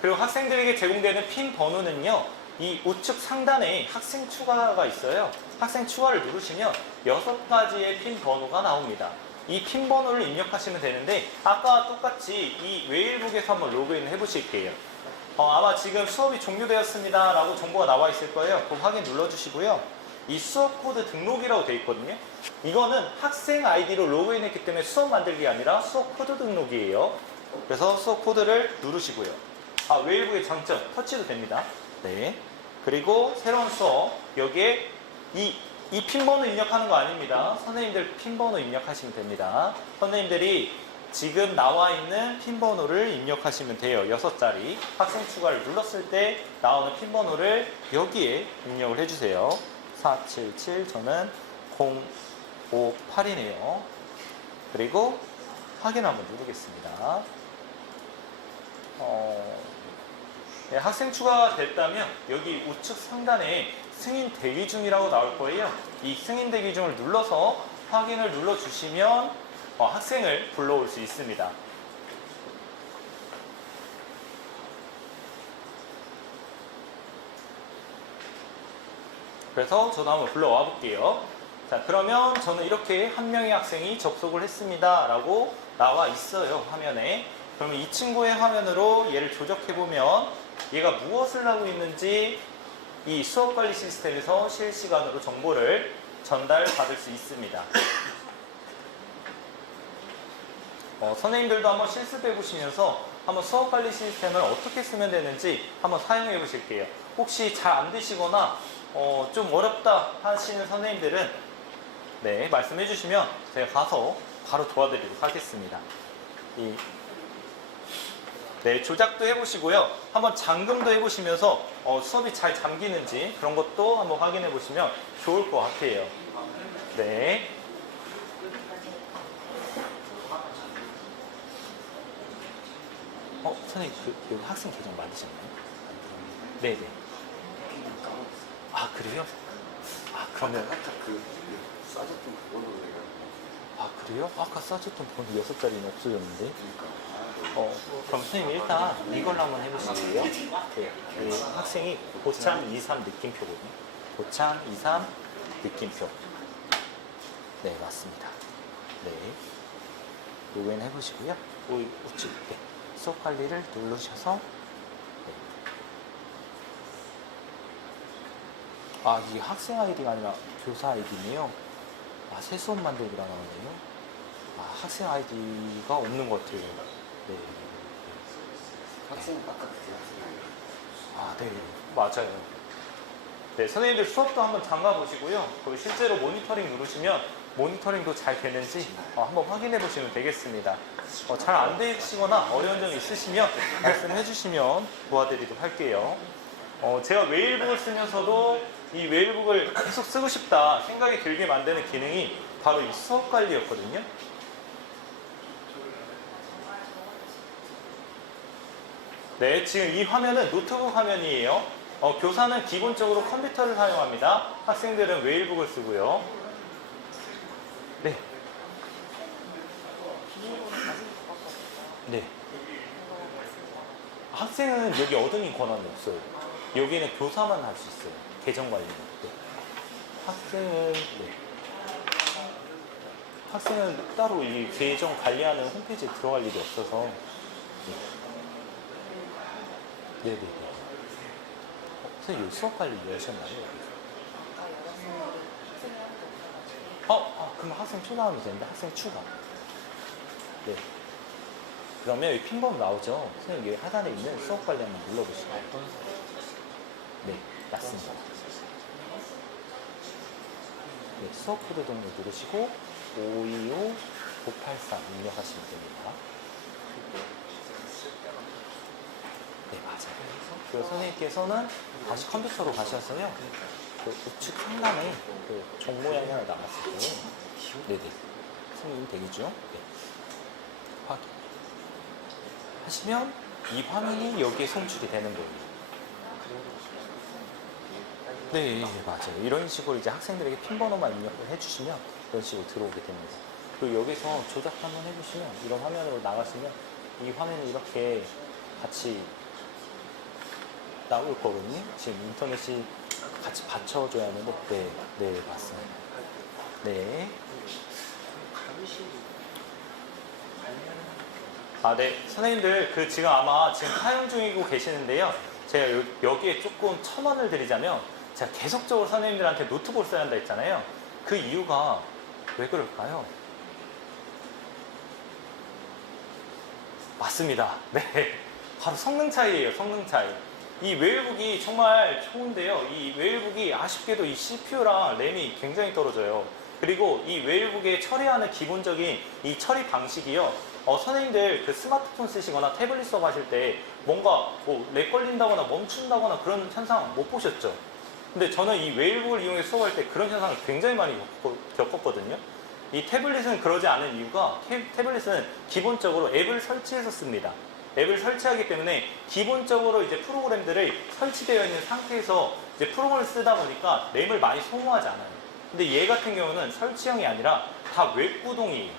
그리고 학생들에게 제공되는 핀 번호는요, 이 우측 상단에 학생 추가가 있어요. 학생 추가를 누르시면 6가지의 핀 번호가 나옵니다. 이 핀 번호를 입력하시면 되는데 아까와 똑같이 이 웨일북에서 한번 로그인 해보실게요. 아마 지금 수업이 종료되었습니다 라고 정보가 나와 있을 거예요. 그럼 확인 눌러주시고요. 이 수업 코드 등록이라고 되어 있거든요. 이거는 학생 아이디로 로그인 했기 때문에 수업 만들기가 아니라 수업 코드 등록이에요. 그래서 수업 코드를 누르시고요. 웨일북의 장점, 터치도 됩니다. 네. 그리고 새로운 수업, 여기에 이 핀번호 입력하는 거 아닙니다. 선생님들 핀번호 입력하시면 됩니다. 선생님들이 지금 나와 있는 핀번호를 입력하시면 돼요. 6자리. 학생 추가를 눌렀을 때 나오는 핀번호를 여기에 입력을 해주세요. 477, 저는 058이네요. 그리고 확인 한번 누르겠습니다. 네, 학생 추가가 됐다면 여기 우측 상단에 승인 대기 중이라고 나올 거예요. 이 승인 대기 중을 눌러서 확인을 눌러주시면 학생을 불러올 수 있습니다. 그래서 저도 한번 불러와 볼게요. 자, 그러면 저는 이렇게 한 명의 학생이 접속을 했습니다 라고 나와 있어요, 화면에. 그러면 이 친구의 화면으로 얘를 조작해보면 얘가 무엇을 하고 있는지 이 수업관리 시스템에서 실시간으로 정보를 전달받을 수 있습니다. 선생님들도 한번 실습해 보시면서 한번 수업관리 시스템을 어떻게 쓰면 되는지 한번 사용해 보실게요. 혹시 잘 안 되시거나 좀 어렵다 하시는 선생님들은 네, 말씀해 주시면 제가 가서 바로 도와드리도록 하겠습니다. 네, 조작도 해보시고요. 한번 잠금도 해보시면서 수업이 잘 잠기는지 그런 것도 한번 확인해 보시면 좋을 것 같아요. 네. 선생님, 여기 학생 계정 맞으셨나요? 네네. 그래요? 그러면. 아까 싸졌던 번호 내가. 그래요? 아까 싸줬던 번호 6자리는 없어졌는데? 그러니까. 그럼 선생님 일단 이걸로 한번 해보실게요. 네, 학생이 고창 23 느낌표거든요. 고창 23 느낌표. 네, 맞습니다. 네. 로그인 해보시고요. 우측, 네. 수업 관리를 누르셔서, 네. 아, 이게 학생 아이디가 아니라 교사 아이디네요. 아, 새 수업 만들기라 나오네요. 아, 학생 아이디가 없는 것 같아요. 네. 학생 바깥에 아, 네. 맞아요. 네, 선생님들 수업도 한번 잠가 보시고요. 그리고 실제로 모니터링 누르시면 모니터링도 잘 되는지 한번 확인해 보시면 되겠습니다. 잘 안 되시거나 어려운 점이 있으시면 말씀해 주시면 도와드리도록 할게요. 제가 웨일북을 쓰면서도 이 웨일북을 계속 쓰고 싶다 생각이 들게 만드는 기능이 바로 이 수업 관리였거든요. 네, 지금 이 화면은 노트북 화면이에요. 교사는 기본적으로 컴퓨터를 사용합니다. 학생들은 웨일북을 쓰고요. 네. 네. 학생은 여기 얻은 권한이 없어요. 여기는 교사만 할 수 있어요. 계정 관리는. 네. 학생은 따로 이 계정 관리하는 홈페이지에 들어갈 일이 없어서. 네. 네네네. 선생님, 여기 수업 관리 열셨나요? 그럼 학생 추가하면 되는데, 학생 추가. 네. 그러면 여기 핀번 나오죠? 선생님, 여기 하단에 있는 수업 관리 한번 눌러보시죠. 네, 맞습니다. 네, 수업 코드 동료 누르시고, 525-583 입력하시면 됩니다. 네, 맞아요. 그리고 선생님께서는 다시 컴퓨터로 가셔서요. 그 우측 상단에 그 종 모양이 하나 남았을 거예요. 네네. 선생님 대기죠. 네. 확인. 하시면 이 화면이 여기에 송출이 되는 거예요. 네, 맞아요. 이런 식으로 이제 학생들에게 핀 번호만 입력을 해주시면 이런 식으로 들어오게 됩니다. 그리고 여기서 조작 한번 해보시면 이런 화면으로 나가시면 이 화면이 이렇게 같이 나올 거거든요. 지금 인터넷이 같이 받쳐줘야 하는데, 네, 맞습니다. 네. 네. 선생님들, 지금 아마 지금 사용 중이고 계시는데요. 제가 여기에 조금 첨언을 드리자면, 제가 계속적으로 선생님들한테 노트북을 써야 한다 했잖아요. 그 이유가 왜 그럴까요? 맞습니다. 네. 바로 성능 차이예요, 성능 차이. 이 웨일북이 정말 좋은데요. 이 웨일북이 아쉽게도 이 CPU랑 램이 굉장히 떨어져요. 그리고 이 웨일북에 처리하는 기본적인 이 처리 방식이요. 선생님들 그 스마트폰 쓰시거나 태블릿 수업 하실 때 뭔가 렉 걸린다거나 멈춘다거나 그런 현상 못 보셨죠? 근데 저는 이 웨일북을 이용해서 수업할 때 그런 현상을 굉장히 많이 겪었거든요. 이 태블릿은 그러지 않은 이유가 태블릿은 기본적으로 앱을 설치해서 씁니다. 앱을 설치하기 때문에 기본적으로 이제 프로그램들을 설치되어 있는 상태에서 이제 프로그램을 쓰다 보니까 램을 많이 소모하지 않아요. 근데 얘 같은 경우는 설치형이 아니라 다 웹 구동이에요.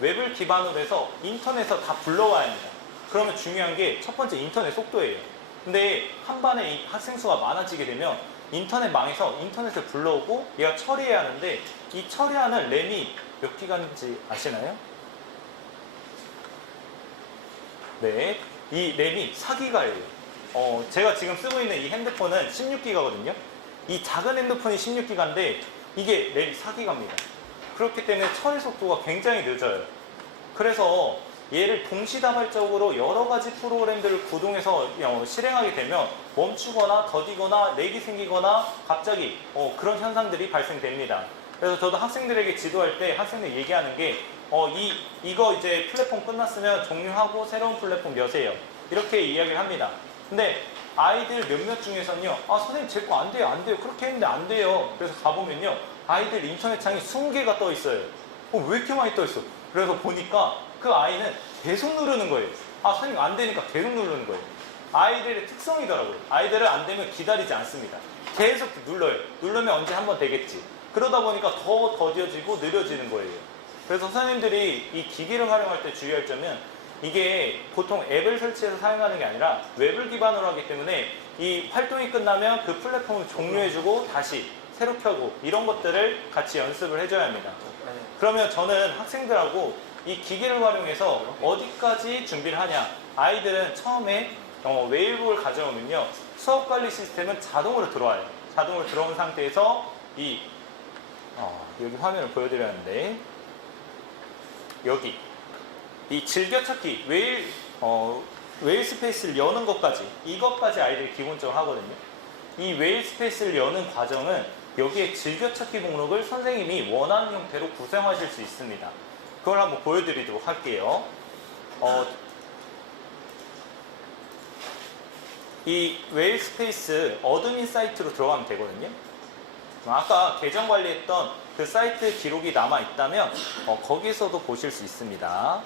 웹을 기반으로 해서 인터넷에서 다 불러와야 합니다. 그러면 중요한 게 첫 번째 인터넷 속도예요. 근데 한 반에 학생 수가 많아지게 되면 인터넷 망에서 인터넷을 불러오고 얘가 처리해야 하는데 이 처리하는 램이 몇 기가인지 아시나요? 네, 이 램이 4기가예요. 제가 지금 쓰고 있는 이 핸드폰은 16기가거든요. 이 작은 핸드폰이 16기가인데 이게 램이 4기가입니다. 그렇기 때문에 처리 속도가 굉장히 늦어요. 그래서 얘를 동시다발적으로 여러 가지 프로그램들을 구동해서 실행하게 되면 멈추거나 더디거나 렉이 생기거나 갑자기 그런 현상들이 발생됩니다. 그래서 저도 학생들에게 지도할 때 학생들 얘기하는 게 이거 이제 플랫폼 끝났으면 종료하고 새로운 플랫폼 여세요. 이렇게 이야기를 합니다. 근데 아이들 몇몇 중에서는요, 선생님 제 거 안 돼요, 안 돼요. 그렇게 했는데 안 돼요. 그래서 가보면요, 아이들 인터넷 창이 20개가 떠 있어요. 왜 이렇게 많이 떠 있어? 그래서 보니까 그 아이는 계속 누르는 거예요. 선생님 안 되니까 계속 누르는 거예요. 아이들의 특성이더라고요. 아이들은 안 되면 기다리지 않습니다. 계속 눌러요. 누르면 언제 한번 되겠지. 그러다 보니까 더 더뎌지고 느려지는 거예요. 그래서 선생님들이 이 기기를 활용할 때 주의할 점은 이게 보통 앱을 설치해서 사용하는 게 아니라 웹을 기반으로 하기 때문에 이 활동이 끝나면 그 플랫폼을 종료해주고 다시 새로 켜고 이런 것들을 같이 연습을 해줘야 합니다. 그러면 저는 학생들하고 이 기기를 활용해서 어디까지 준비를 하냐. 아이들은 처음에 웨이북을 가져오면요. 수업 관리 시스템은 자동으로 들어와요. 자동으로 들어온 상태에서 여기 화면을 보여드렸는데 여기 이 즐겨찾기 웨일 스페이스를 여는 것까지 이것까지 아이들이 기본적으로 하거든요. 이 웨일 스페이스를 여는 과정은 여기에 즐겨찾기 목록을 선생님이 원하는 형태로 구성하실 수 있습니다. 그걸 한번 보여드리도록 할게요. 이 웨일 스페이스 어드민 사이트로 들어가면 되거든요. 아까 계정 관리했던 그 사이트 기록이 남아 있다면 거기서도 보실 수 있습니다.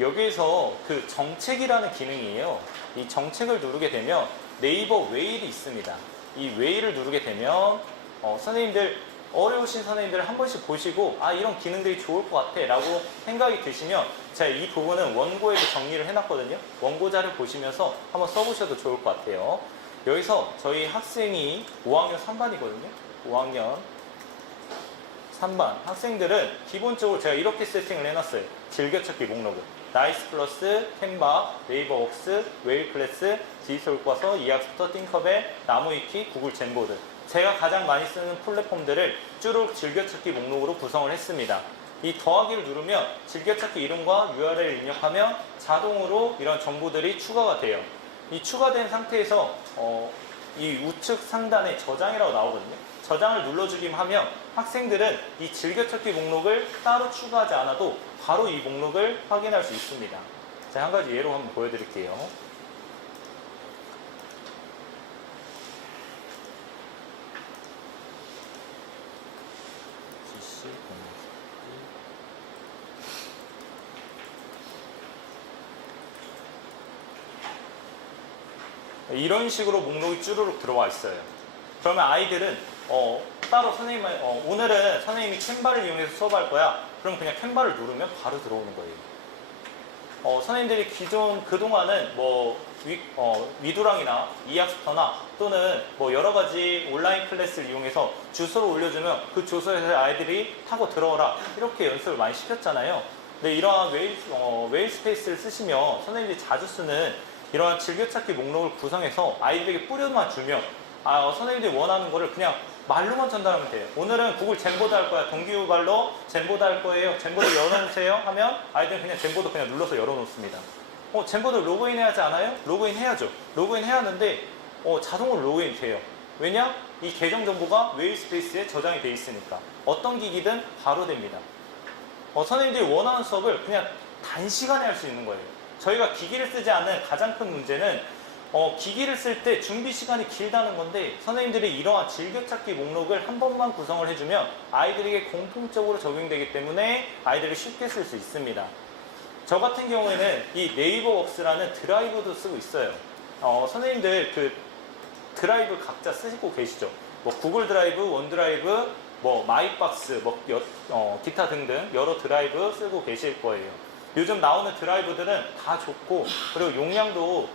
여기에서 그 정책이라는 기능이에요. 이 정책을 누르게 되면 네이버 웨일이 있습니다. 이 웨일을 누르게 되면 선생님들 어려우신 선생님들 한 번씩 보시고 이런 기능들이 좋을 것 같아 라고 생각이 드시면 제가 이 부분은 원고에도 정리를 해놨거든요. 원고자를 보시면서 한번 써보셔도 좋을 것 같아요. 여기서 저희 학생이 5학년 3반이거든요. 5학년 3반 학생들은 기본적으로 제가 이렇게 세팅을 해놨어요. 즐겨찾기 목록을 나이스 플러스, 캔바, 네이버 웍스, 웨일 클래스, 디지털 교과서, 이학스터, 띵커벨, 나무위키, 구글 젠보드 제가 가장 많이 쓰는 플랫폼들을 쭈룩 즐겨찾기 목록으로 구성을 했습니다. 이 더하기를 누르면 즐겨찾기 이름과 URL을 입력하면 자동으로 이런 정보들이 추가가 돼요. 이 추가된 상태에서 이 우측 상단에 저장이라고 나오거든요. 저장을 눌러주기만 하면 학생들은 이 즐겨찾기 목록을 따로 추가하지 않아도 바로 이 목록을 확인할 수 있습니다. 제가 한 가지 예로 한번 보여드릴게요. 이런 식으로 목록이 쭈루룩 들어와 있어요. 그러면 아이들은 따로 오늘은 선생님이 캔바를 이용해서 수업할 거야. 그럼 그냥 캔바를 누르면 바로 들어오는 거예요. 선생님들이 그동안은 미두랑이나 이학스터나 또는 뭐 여러 가지 온라인 클래스를 이용해서 주소를 올려주면 그 주소에서 아이들이 타고 들어오라 이렇게 연습을 많이 시켰잖아요. 근데 이러한 웨일 스페이스를 쓰시면 선생님들이 자주 쓰는 이러한 즐겨찾기 목록을 구성해서 아이들에게 뿌려만 주면 선생님들이 원하는 거를 그냥 말로만 전달하면 돼요. 오늘은 구글 젠보드 할 거야. 동기유발로 젠보드 할 거예요. 젠보드 열어놓으세요 하면 아이들은 그냥 젠보드 그냥 눌러서 열어놓습니다. 젠보드 로그인 해야 하지 않아요? 로그인 해야죠. 로그인 해야 하는데 자동으로 로그인 돼요. 왜냐? 이 계정 정보가 웨일 스페이스에 저장이 돼 있으니까 어떤 기기든 바로 됩니다. 선생님들이 원하는 수업을 그냥 단시간에 할 수 있는 거예요. 저희가 기기를 쓰지 않는 가장 큰 문제는 기기를 쓸 때 준비 시간이 길다는 건데 선생님들이 이러한 즐겨찾기 목록을 한 번만 구성을 해주면 아이들에게 공통적으로 적용되기 때문에 아이들이 쉽게 쓸 수 있습니다. 저 같은 경우에는 이 네이버 웍스라는 드라이브도 쓰고 있어요. 선생님들 그 드라이브 각자 쓰시고 계시죠? 뭐 구글 드라이브, 원드라이브, 뭐 마이박스, 기타 등등 여러 드라이브 쓰고 계실 거예요. 요즘 나오는 드라이브들은 다 좋고 그리고 용량도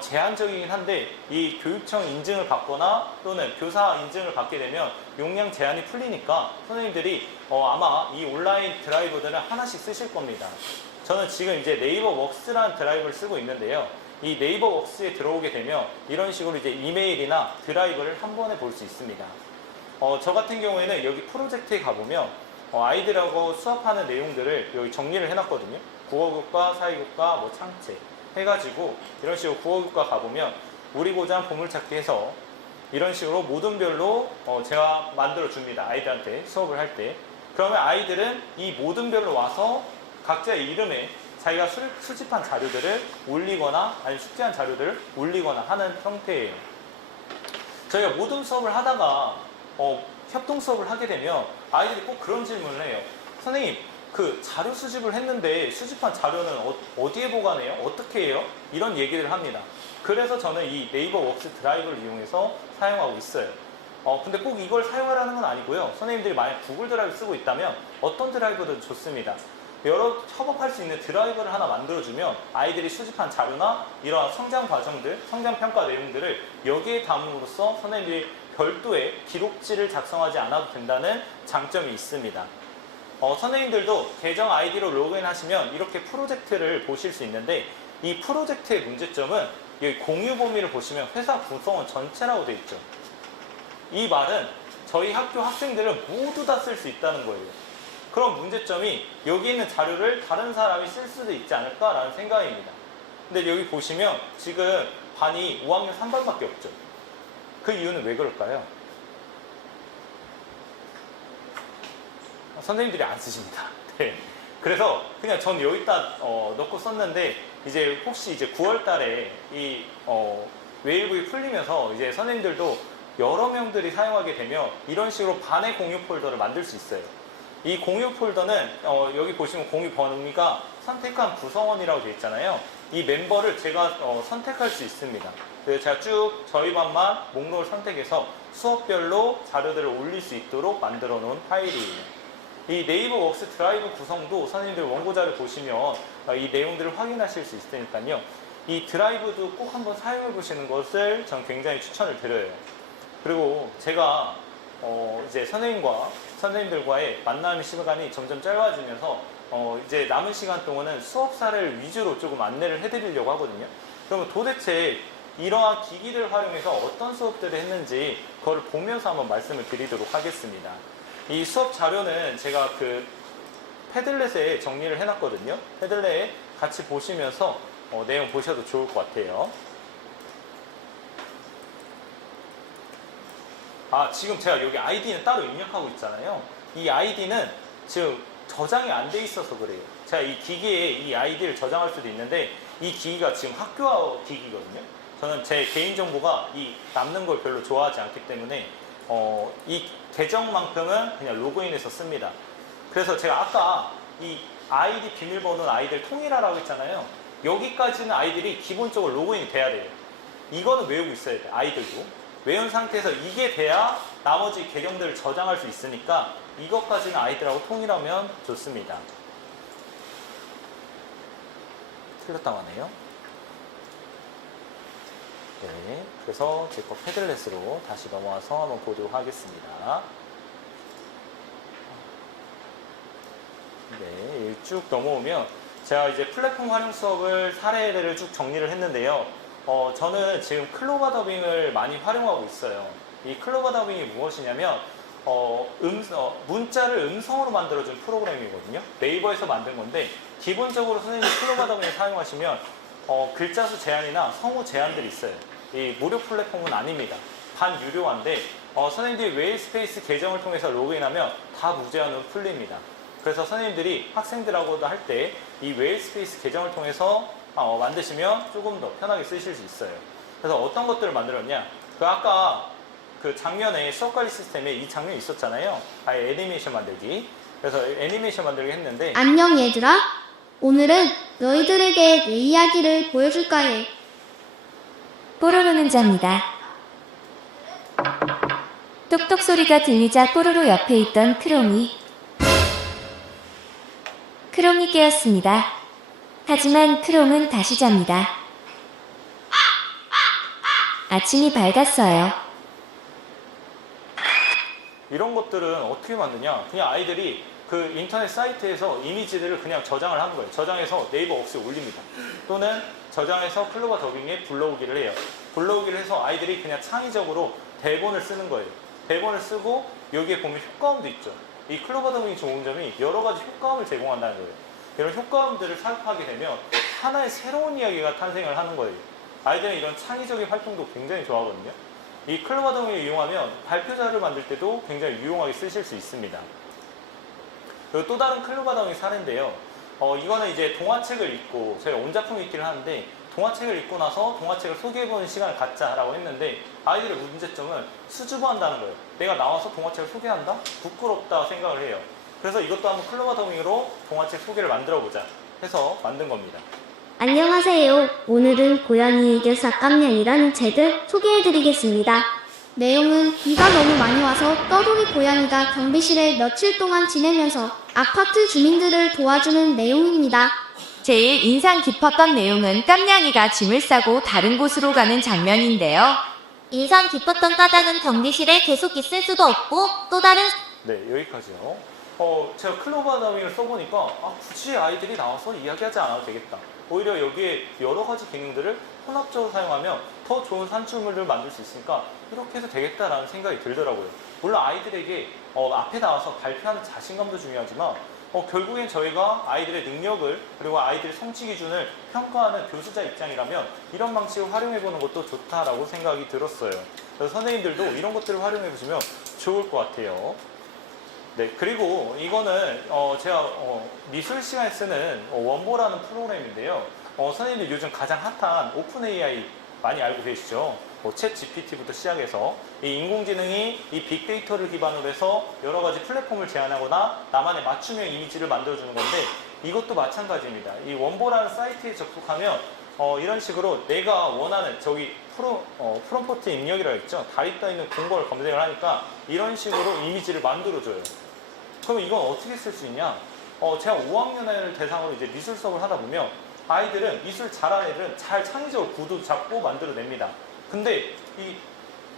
제한적이긴 한데 이 교육청 인증을 받거나 또는 교사 인증을 받게 되면 용량 제한이 풀리니까 선생님들이 아마 이 온라인 드라이브들은 하나씩 쓰실 겁니다. 저는 지금 이제 네이버 웍스라는 드라이브를 쓰고 있는데요. 이 네이버 웍스에 들어오게 되면 이런 식으로 이제 이메일이나 드라이브를 한 번에 볼 수 있습니다. 저 같은 경우에는 여기 프로젝트에 가보면 아이들하고 수업하는 내용들을 여기 정리를 해놨거든요. 국어교과, 사회교과, 창체 해가지고 이런 식으로 국어교과 가보면 우리 고장 보물찾기 해서 이런 식으로 모든별로 제가 만들어줍니다. 아이들한테 수업을 할 때. 그러면 아이들은 이 모든별로 와서 각자의 이름에 자기가 수집한 자료들을 올리거나 아니면 숙제한 자료들을 올리거나 하는 형태예요. 저희가 모든 수업을 하다가 협동 수업을 하게 되면 아이들이 꼭 그런 질문을 해요. 선생님, 그 자료 수집을 했는데 수집한 자료는 어디에 보관해요? 어떻게 해요? 이런 얘기를 합니다. 그래서 저는 이 네이버 웍스 드라이브를 이용해서 사용하고 있어요. 근데 꼭 이걸 사용하라는 건 아니고요. 선생님들이 만약 구글 드라이브 쓰고 있다면 어떤 드라이브든 좋습니다. 여러 협업할 수 있는 드라이브를 하나 만들어주면 아이들이 수집한 자료나 이러한 성장 과정들, 성장 평가 내용들을 여기에 담음으로써 선생님들이 별도의 기록지를 작성하지 않아도 된다는 장점이 있습니다. 선생님들도 계정 아이디로 로그인하시면 이렇게 프로젝트를 보실 수 있는데 이 프로젝트의 문제점은 여기 공유 범위를 보시면 회사 구성원 전체라고 되어 있죠. 이 말은 저희 학교 학생들은 모두 다 쓸 수 있다는 거예요. 그런 문제점이 여기 있는 자료를 다른 사람이 쓸 수도 있지 않을까라는 생각입니다. 근데 여기 보시면 지금 반이 5학년 3반밖에 없죠. 그 이유는 왜 그럴까요? 선생님들이 안 쓰십니다. 네. 그래서 그냥 전 여기다 넣고 썼는데 이제 혹시 이제 9월 달에 이 웨이브이 풀리면서 이제 선생님들도 여러 명들이 사용하게 되면 이런 식으로 반의 공유 폴더를 만들 수 있어요. 이 공유 폴더는 여기 보시면 공유 범위가 선택한 구성원이라고 되어 있잖아요. 이 멤버를 제가 선택할 수 있습니다. 그래서 제가 쭉 저희 반만 목록을 선택해서 수업별로 자료들을 올릴 수 있도록 만들어 놓은 파일이에요. 이 네이버 웍스 드라이브 구성도 선생님들 원고 자료 보시면 이 내용들을 확인하실 수 있으니까요. 이 드라이브도 꼭 한번 사용해 보시는 것을 전 굉장히 추천을 드려요. 그리고 제가 이제 선생님들과의 만나는 시간이 점점 짧아지면서 이제 남은 시간 동안은 수업 사례를 위주로 조금 안내를 해드리려고 하거든요. 그러면 도대체 이러한 기기를 활용해서 어떤 수업들을 했는지 그걸 보면서 한번 말씀을 드리도록 하겠습니다. 이 수업 자료는 제가 그 패들렛에 정리를 해놨거든요. 패들렛에 같이 보시면서 내용 보셔도 좋을 것 같아요. 지금 제가 여기 아이디는 따로 입력하고 있잖아요. 이 아이디는 지금 저장이 안 돼 있어서 그래요. 제가 이 기기에 이 아이디를 저장할 수도 있는데 이 기기가 지금 학교 기기거든요. 저는 제 개인정보가 이 남는 걸 별로 좋아하지 않기 때문에 이 계정만큼은 그냥 로그인해서 씁니다. 그래서 제가 아까 이 아이디 비밀번호는 아이들 통일하라고 했잖아요. 여기까지는 아이들이 기본적으로 로그인이 돼야 돼요. 이거는 외우고 있어야 돼요. 아이들도. 외운 상태에서 이게 돼야 나머지 계정들을 저장할 수 있으니까 이것까지는 아이들하고 통일하면 좋습니다. 틀렸다고 하네요. 네, 그래서 제 거 패들렛으로 다시 넘어와서 한번 보도록 하겠습니다. 네, 쭉 넘어오면 제가 이제 플랫폼 활용 수업을 사례를 쭉 정리를 했는데요. 저는 지금 클로바 더빙을 많이 활용하고 있어요. 이 클로바 더빙이 무엇이냐면 문자를 음성으로 만들어준 프로그램이거든요. 네이버에서 만든 건데 기본적으로 선생님이 클로바 더빙을 사용하시면 글자 수 제한이나 성우 제한들이 있어요. 이 무료 플랫폼은 아닙니다. 반유료한데 선생님들이 웨일스페이스 계정을 통해서 로그인하면 다 무제한으로 풀립니다. 그래서 선생님들이 학생들하고도 할 때 이 웨일스페이스 계정을 통해서 만드시면 조금 더 편하게 쓰실 수 있어요. 그래서 어떤 것들을 만들었냐? 아까 그 장면에 수업 관리 시스템에 이 장면이 있었잖아요. 아예 애니메이션 만들기. 그래서 애니메이션 만들기 했는데 안녕 얘들아. 오늘은 너희들에게 내 이야기를 보여줄까 해. 뽀로로는 잡니다. 똑똑 소리가 들리자 뽀로로 옆에 있던 크롱이 깨었습니다. 하지만 크롱은 다시 잡니다. 아침이 밝았어요. 이런 것들은 어떻게 만드냐? 그냥 아이들이 그 인터넷 사이트에서 이미지들을 그냥 저장을 하는 거예요. 저장해서 네이버 웍스에 올립니다. 또는 저장해서 클로바 더빙에 불러오기를 해요. 불러오기를 해서 아이들이 그냥 창의적으로 대본을 쓰는 거예요. 대본을 쓰고 여기에 보면 효과음도 있죠. 이 클로바 더빙이 좋은 점이 여러 가지 효과음을 제공한다는 거예요. 이런 효과음들을 삽입하게 되면 하나의 새로운 이야기가 탄생을 하는 거예요. 아이들은 이런 창의적인 활동도 굉장히 좋아하거든요. 이 클로바 더빙을 이용하면 발표자를 만들 때도 굉장히 유용하게 쓰실 수 있습니다. 그리고 또 다른 클로바 더빙 사례인데요. 이거는 이제 동화책을 읽고 저희가 온작품 읽기를 하는데 동화책을 읽고 나서 동화책을 소개해보는 시간을 갖자라고 했는데 아이들의 문제점은 수줍어한다는 거예요. 내가 나와서 동화책을 소개한다? 부끄럽다 생각을 해요. 그래서 이것도 한번 클로바 더빙으로 동화책 소개를 만들어보자 해서 만든 겁니다. 안녕하세요. 오늘은 고양이에게 싹감냥이라는 책을 소개해드리겠습니다. 내용은 비가 너무 많이 와서 떠돌이 고양이가 경비실에 며칠 동안 지내면서 아파트 주민들을 도와주는 내용입니다. 제일 인상 깊었던 내용은 깜냥이가 짐을 싸고 다른 곳으로 가는 장면인데요. 인상 깊었던 까닭은 경비실에 계속 있을 수도 없고 또 다른 네, 여기까지요. 제가 클로바 다밍을 써보니까 굳이 아이들이 나와서 이야기하지 않아도 되겠다. 오히려 여기에 여러 가지 기능들을 혼합적으로 사용하면 더 좋은 산출물을 만들 수 있으니까 이렇게 해도 되겠다라는 생각이 들더라고요. 물론 아이들에게 앞에 나와서 발표하는 자신감도 중요하지만 결국엔 저희가 아이들의 능력을 그리고 아이들의 성취 기준을 평가하는 교수자 입장이라면 이런 방식을 활용해보는 것도 좋다라고 생각이 들었어요. 그래서 선생님들도 이런 것들을 활용해보시면 좋을 것 같아요. 네, 그리고 이거는 제가 미술 시간에 쓰는 원보라는 프로그램인데요. 선생님들 요즘 가장 핫한 오픈 AI 많이 알고 계시죠? 챗 GPT부터 시작해서 이 인공지능이 이 빅데이터를 기반으로 해서 여러 가지 플랫폼을 제안하거나 나만의 맞춤형 이미지를 만들어주는 건데 이것도 마찬가지입니다. 이 원보라는 사이트에 접속하면 이런 식으로 내가 원하는 저기 프롬프트 입력이라고 있죠. 다리 떠 있는 공고를 검색을 하니까 이런 식으로 이미지를 만들어줘요. 그럼 이건 어떻게 쓸 수 있냐? 제가 5학년 애를 대상으로 이제 미술 수업을 하다 보면 아이들은 미술 잘하는 애들은 잘 창의적으로 구도 잡고 만들어냅니다. 근데 이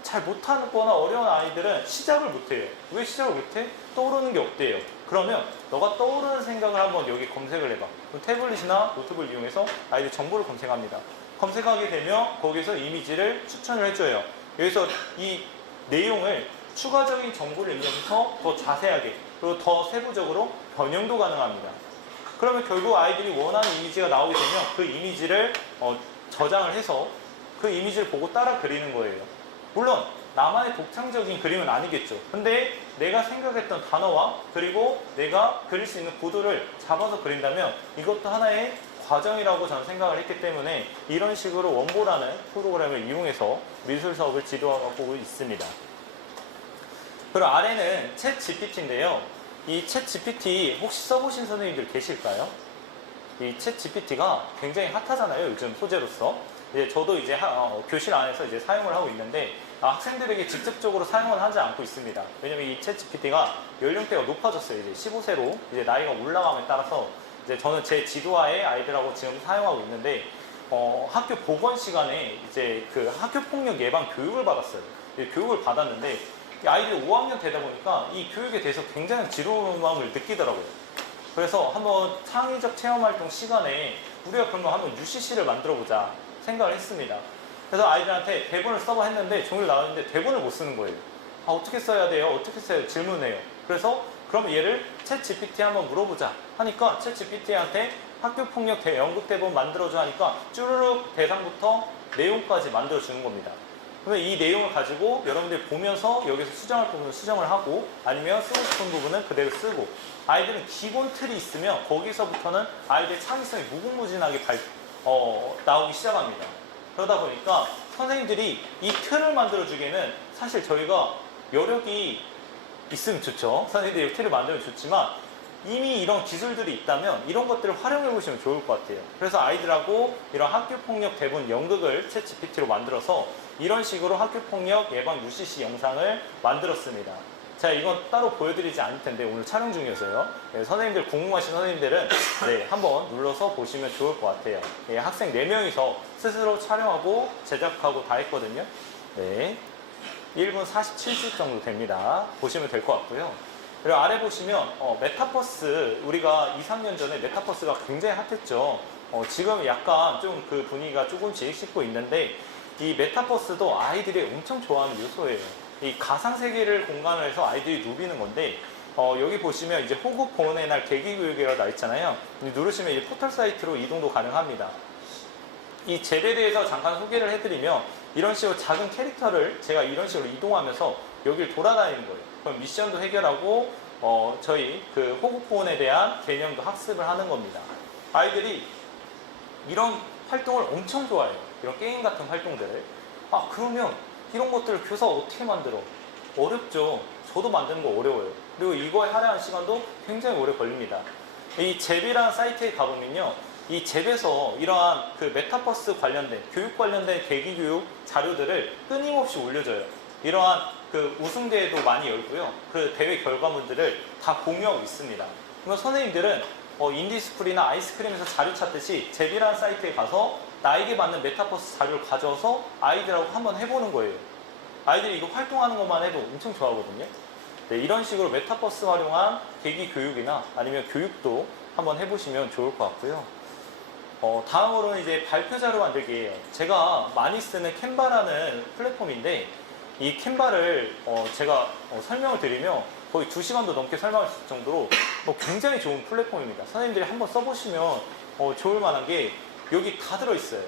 잘 못하거나 어려운 아이들은 시작을 못해요. 왜 시작을 못해? 떠오르는 게 없대요. 그러면 너가 떠오르는 생각을 한번 여기 검색을 해봐. 그럼 태블릿이나 노트북을 이용해서 아이들 정보를 검색합니다. 검색하게 되면 거기서 이미지를 추천을 해줘요. 여기서 이 내용을 추가적인 정보를 입력해서 더 자세하게 그리고 더 세부적으로 변형도 가능합니다. 그러면 결국 아이들이 원하는 이미지가 나오게 되면 그 이미지를 저장을 해서 그 이미지를 보고 따라 그리는 거예요. 물론 나만의 독창적인 그림은 아니겠죠. 근데 내가 생각했던 단어와 그리고 내가 그릴 수 있는 구도를 잡아서 그린다면 이것도 하나의 과정이라고 저는 생각을 했기 때문에 이런 식으로 원보라는 프로그램을 이용해서 미술 수업을 지도하고 있습니다. 그리고 아래는 챗 GPT인데요. 이 챗 GPT 혹시 써보신 선생님들 계실까요? 이 챗 GPT가 굉장히 핫하잖아요. 요즘 소재로서. 이제 저도 이제 교실 안에서 이제 사용을 하고 있는데 학생들에게 직접적으로 사용은 하지 않고 있습니다. 왜냐면 이 챗 GPT가 연령대가 높아졌어요. 이제 15세로 이제 나이가 올라감에 따라서 이제 저는 제 지도하에 아이들하고 지금 사용하고 있는데 학교 보건 시간에 이제 그 학교 폭력 예방 교육을 받았어요. 교육을 받았는데 아이들이 5학년 되다 보니까 이 교육에 대해서 굉장히 지루함을 느끼더라고요. 그래서 한번 창의적 체험활동 시간에 우리가 그러면 한번 UCC를 만들어보자 생각을 했습니다. 그래서 아이들한테 대본을 써봐 했는데 종이를 나왔는데 대본을 못 쓰는 거예요. 어떻게 써야 돼요? 어떻게 써야 돼요? 질문해요. 그래서 그럼 얘를 챗 GPT 한번 물어보자 하니까 챗 GPT한테 학교폭력 연극 대본 만들어줘 하니까 쭈르륵 대상부터 내용까지 만들어주는 겁니다. 그러면 이 내용을 가지고 여러분들이 보면서 여기서 수정할 부분은 수정을 하고 아니면 쓰고 싶은 부분은 그대로 쓰고 아이들은 기본 틀이 있으면 거기서부터는 아이들의 창의성이 무궁무진하게 나오기 시작합니다. 그러다 보니까 선생님들이 이 틀을 만들어주기에는 사실 저희가 여력이 있으면 좋죠. 선생님들이 틀을 만들면 좋지만 이미 이런 기술들이 있다면 이런 것들을 활용해 보시면 좋을 것 같아요. 그래서 아이들하고 이런 학교폭력 대본 연극을 챗 GPT로 만들어서 이런 식으로 학교폭력 예방 UCC 영상을 만들었습니다. 제가 이건 따로 보여드리지 않을 텐데 오늘 촬영 중이어서요. 네, 선생님들 궁금하신 선생님들은 네, 한번 눌러서 보시면 좋을 것 같아요. 네, 학생 4명이서 스스로 촬영하고 제작하고 다 했거든요. 네, 1분 47초 정도 됩니다. 보시면 될 것 같고요. 그리고 아래 보시면 메타버스 우리가 2, 3년 전에 메타버스가 굉장히 핫했죠. 지금 약간 좀 그 분위기가 조금씩 식고 있는데 이 메타버스도 아이들이 엄청 좋아하는 요소예요. 이 가상세계를 공간을 해서 아이들이 누비는 건데 여기 보시면 이제 호국 보훈의 날 계기교육이라고 나와 있잖아요. 누르시면 이제 포털 사이트로 이동도 가능합니다. 이 잽에 대해서 잠깐 소개를 해드리면 이런 식으로 작은 캐릭터를 제가 이런 식으로 이동하면서 여기를 돌아다니는 거예요. 그럼 미션도 해결하고 저희 그 호국 보훈에 대한 개념도 학습을 하는 겁니다. 아이들이 이런 활동을 엄청 좋아해요. 이런 게임 같은 활동들을. 그러면 이런 것들을 교사 어떻게 만들어? 어렵죠. 저도 만드는 거 어려워요. 그리고 이거에 할애하는 시간도 굉장히 오래 걸립니다. 이 잽이라는 사이트에 가보면요. 이 잽에서 이러한 그 메타버스 관련된 교육 관련된 계기교육 자료들을 끊임없이 올려줘요. 이러한 그 우승대회도 많이 열고요. 그 대회 결과물들을 다 공유하고 있습니다. 그러면 선생님들은 인디스프리나 아이스크림에서 자료 찾듯이 잽이라는 사이트에 가서 나에게 맞는 메타버스 자료를 가져와서 아이들하고 한번 해보는 거예요. 아이들이 이거 활동하는 것만 해도 엄청 좋아하거든요. 네, 이런 식으로 메타버스 활용한 계기 교육이나 아니면 교육도 한번 해보시면 좋을 것 같고요. 다음으로는 이제 발표 자료 만들기예요. 제가 많이 쓰는 캔바라는 플랫폼인데 이 캔바를 제가 설명을 드리면 거의 2시간도 넘게 설명할 수 있을 정도로 굉장히 좋은 플랫폼입니다. 선생님들이 한번 써보시면 좋을 만한 게 여기 다 들어있어요.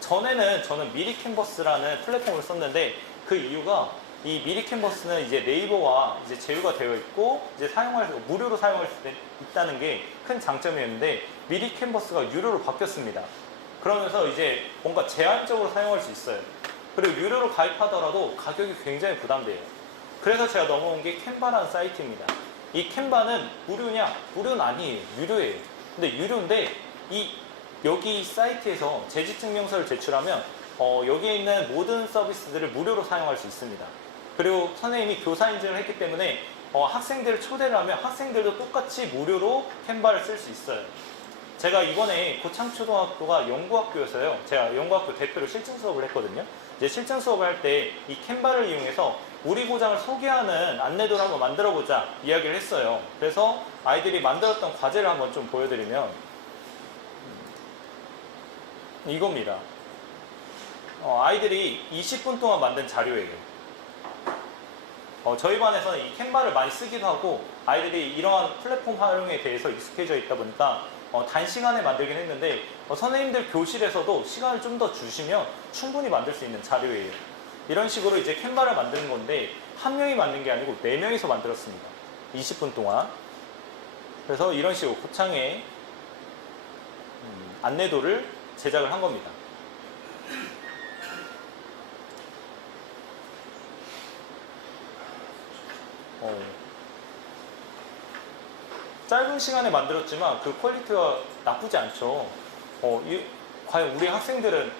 전에는 저는 미리 캔버스라는 플랫폼을 썼는데 그 이유가 이 미리 캔버스는 이제 네이버와 이제 제휴가 되어 있고 이제 무료로 사용할 수 있다는 게 큰 장점이었는데 미리 캔버스가 유료로 바뀌었습니다. 그러면서 이제 뭔가 제한적으로 사용할 수 있어요. 그리고 유료로 가입하더라도 가격이 굉장히 부담돼요. 그래서 제가 넘어온 게 캔바라는 사이트입니다. 이 캔바는 무료냐? 무료는 아니에요. 유료예요. 근데 유료인데 여기 사이트에서 재직증명서를 제출하면 여기에 있는 모든 서비스들을 무료로 사용할 수 있습니다. 그리고 선생님이 교사 인증을 했기 때문에 학생들을 초대를 하면 학생들도 똑같이 무료로 캔바를 쓸 수 있어요. 제가 이번에 고창초등학교가 연구학교여서요. 제가 연구학교 대표로 실증 수업을 했거든요. 이제 실증 수업을 할 때 이 캔바를 이용해서 우리 고장을 소개하는 안내도를 한번 만들어보자 이야기를 했어요. 그래서 아이들이 만들었던 과제를 한번 좀 보여드리면 이겁니다. 아이들이 20분 동안 만든 자료예요. 저희 반에서는 이 캔바를 많이 쓰기도 하고 아이들이 이러한 플랫폼 활용에 대해서 익숙해져 있다 보니까 단시간에 만들긴 했는데 선생님들 교실에서도 시간을 좀 더 주시면 충분히 만들 수 있는 자료예요. 이런 식으로 이제 캔바를 만드는 건데 한 명이 만든 게 아니고 4명이서 만들었습니다. 20분 동안. 그래서 이런 식으로 고창에 안내도를 제작을 한 겁니다. 짧은 시간에 만들었지만 그 퀄리티가 나쁘지 않죠. 과연 우리 학생들은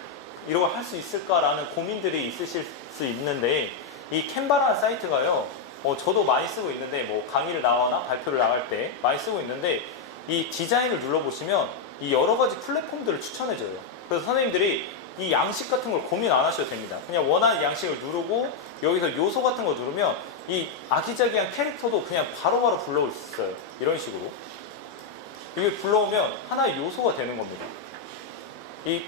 이런 걸 할 수 있을까라는 고민들이 있으실 수 있는데 이 캔바라는 사이트가요. 저도 많이 쓰고 있는데 뭐 강의를 나가거나 발표를 나갈 때 많이 쓰고 있는데 이 디자인을 눌러보시면 이 여러 가지 플랫폼들을 추천해줘요. 그래서 선생님들이 이 양식 같은 걸 고민 안 하셔도 됩니다. 그냥 원하는 양식을 누르고 여기서 요소 같은 거 누르면 이 아기자기한 캐릭터도 그냥 바로바로 불러올 수 있어요. 이런 식으로. 이게 불러오면 하나의 요소가 되는 겁니다. 이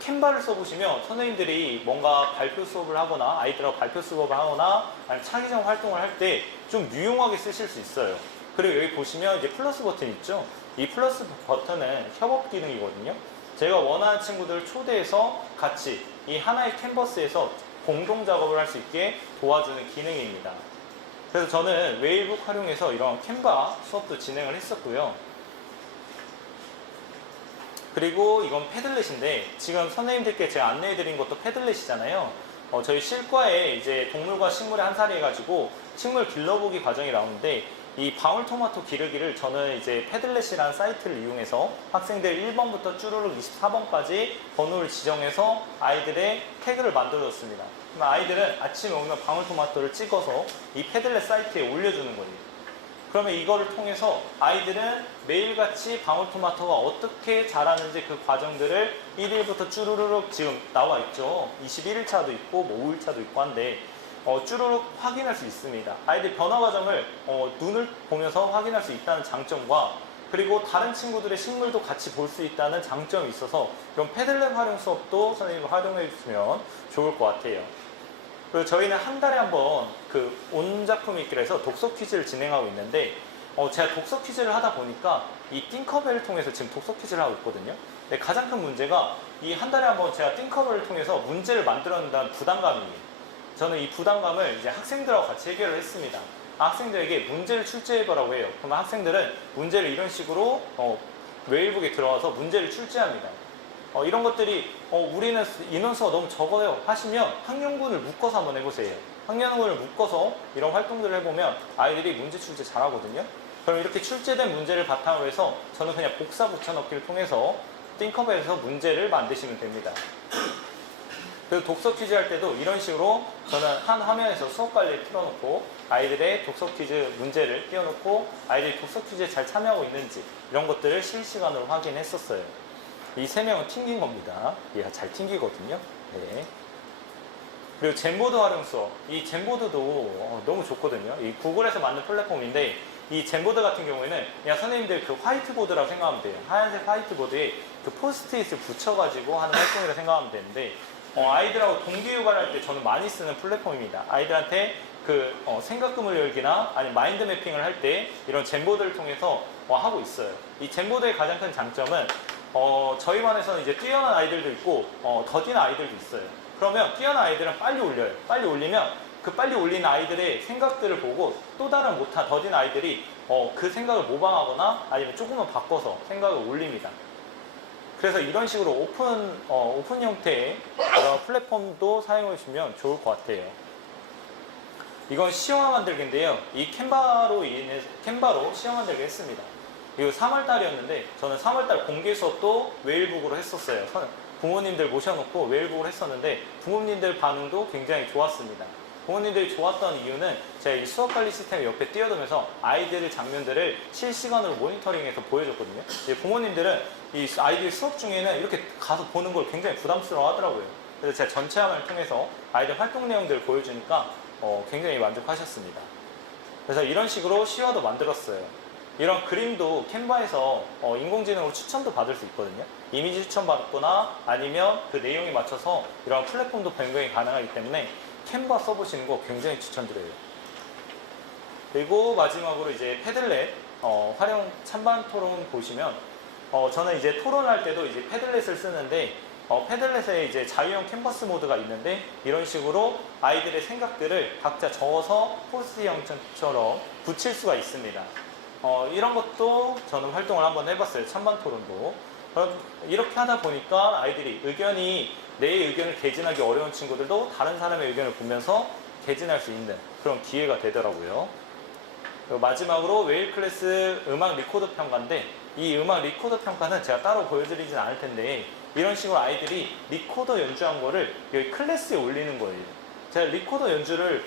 캔바를 써보시면 선생님들이 뭔가 발표 수업을 하거나 아이들하고 발표 수업을 하거나 아니면 창의적 활동을 할 때 좀 유용하게 쓰실 수 있어요. 그리고 여기 보시면 이제 플러스 버튼 있죠? 이 플러스 버튼은 협업 기능이거든요. 제가 원하는 친구들을 초대해서 같이 이 하나의 캔버스에서 공동 작업을 할 수 있게 도와주는 기능입니다. 그래서 저는 웨이북 활용해서 이런 캔바 수업도 진행을 했었고요. 그리고 이건 패들렛인데 지금 선생님들께 제가 안내해드린 것도 패들렛이잖아요. 저희 실과에 이제 동물과 식물의 한 살이 해가지고 식물 길러보기 과정이 나오는데 이 방울토마토 기르기를 저는 이제 패들렛이라는 사이트를 이용해서 학생들 1번부터 쭈루룩 24번까지 번호를 지정해서 아이들의 태그를 만들어줬습니다. 그럼 아이들은 아침에 오면 방울토마토를 찍어서 이 패들렛 사이트에 올려주는 거예요. 그러면 이거를 통해서 아이들은 매일같이 방울토마토가 어떻게 자라는지 그 과정들을 1일부터 쭈루룩 지금 나와 있죠. 21일차도 있고 뭐 5일차도 있고 한데 쭈루룩 확인할 수 있습니다. 아이들 변화 과정을 눈을 보면서 확인할 수 있다는 장점과 그리고 다른 친구들의 식물도 같이 볼 수 있다는 장점이 있어서 이런 패들렛 활용 수업도 선생님이 활용해 주시면 좋을 것 같아요. 그리고 저희는 한 달에 한 번 그 온 작품 읽기를 해서 독서 퀴즈를 진행하고 있는데 제가 독서 퀴즈를 하다 보니까 이 띵커벨을 통해서 지금 독서 퀴즈를 하고 있거든요. 근데 가장 큰 문제가 이 한 달에 한 번 제가 띵커벨을 통해서 문제를 만들어낸다는 부담감이에요. 저는 이 부담감을 이제 학생들하고 같이 해결을 했습니다. 학생들에게 문제를 출제해보라고 해요. 그러면 학생들은 문제를 이런 식으로 웨이북에 들어와서 문제를 출제합니다. 이런 것들이 우리는 인원수가 너무 적어요 하시면 학년군을 묶어서 한번 해보세요. 학년군을 묶어서 이런 활동들을 해보면 아이들이 문제 출제 잘하거든요. 그럼 이렇게 출제된 문제를 바탕으로 해서 저는 그냥 복사 붙여넣기를 통해서 띵커벨에서 문제를 만드시면 됩니다. 그리고 독서 퀴즈 할 때도 이런 식으로 저는 한 화면에서 수업 관리를 틀어놓고 아이들의 독서 퀴즈 문제를 띄워놓고 아이들이 독서 퀴즈에 잘 참여하고 있는지 이런 것들을 실시간으로 확인했었어요. 이 3명은 튕긴 겁니다. 얘가 잘 튕기거든요. 네. 그리고 젠보드 활용 수업. 이 젠보드도 너무 좋거든요. 이 구글에서 만든 플랫폼인데 이 젠보드 같은 경우에는 그냥 선생님들 그 화이트보드라고 생각하면 돼요. 하얀색 화이트보드에 그 포스트잇을 붙여가지고 하는 활동이라고 생각하면 되는데 아이들하고 동기유발할 때 저는 많이 쓰는 플랫폼입니다. 아이들한테 그 생각금을 열기나 아니면 마인드 매핑을 할 때 이런 젠보드를 통해서 하고 있어요. 이 젠보드의 가장 큰 장점은 저희 반에서는 이제 뛰어난 아이들도 있고 더딘 아이들도 있어요. 그러면 뛰어난 아이들은 빨리 올려요. 빨리 올리면 그 빨리 올린 아이들의 생각들을 보고 또 다른 못한 더딘 아이들이 그 생각을 모방하거나 아니면 조금만 바꿔서 생각을 올립니다. 그래서 이런 식으로 오픈 형태의 그런 플랫폼도 사용해 주시면 좋을 것 같아요. 이건 시험화 만들기인데요. 이 캔바로 시험 만들기 했습니다. 이거 3월달이었는데 저는 3월달 공개 수업도 웨일북으로 했었어요. 부모님들 모셔놓고 웨일북을 했었는데 부모님들 반응도 굉장히 좋았습니다. 부모님들이 좋았던 이유는 제가 이 수업 관리 시스템 옆에 뛰어들면서 아이들의 장면들을 실시간으로 모니터링해서 보여줬거든요. 부모님들은 이 아이들 수업 중에는 이렇게 가서 보는 걸 굉장히 부담스러워 하더라고요. 그래서 제가 전체 화면을 통해서 아이들 활동 내용들을 보여주니까 굉장히 만족하셨습니다. 그래서 이런 식으로 시화도 만들었어요. 이런 그림도 캔바에서 인공지능으로 추천도 받을 수 있거든요. 이미지 추천 받거나 아니면 그 내용에 맞춰서 이런 플랫폼도 변경이 가능하기 때문에 캔바 써보시는 거 굉장히 추천드려요. 그리고 마지막으로 이제 패들렛 활용 찬반 토론 보시면 저는 이제 토론할 때도 이제 패들렛을 쓰는데 패들렛에 이제 자유형 캔버스 모드가 있는데 이런 식으로 아이들의 생각들을 각자 적어서 포스트 형처럼 붙일 수가 있습니다. 이런 것도 저는 활동을 한번 해봤어요. 찬반 토론도. 이렇게 하다 보니까 아이들이 내 의견을 개진하기 어려운 친구들도 다른 사람의 의견을 보면서 개진할 수 있는 그런 기회가 되더라고요. 그리고 마지막으로 웨일 클래스 음악 리코더 평가인데 이 음악 리코더 평가는 제가 따로 보여드리진 않을 텐데 이런 식으로 아이들이 리코더 연주한 거를 여기 클래스에 올리는 거예요. 제가 리코더 연주를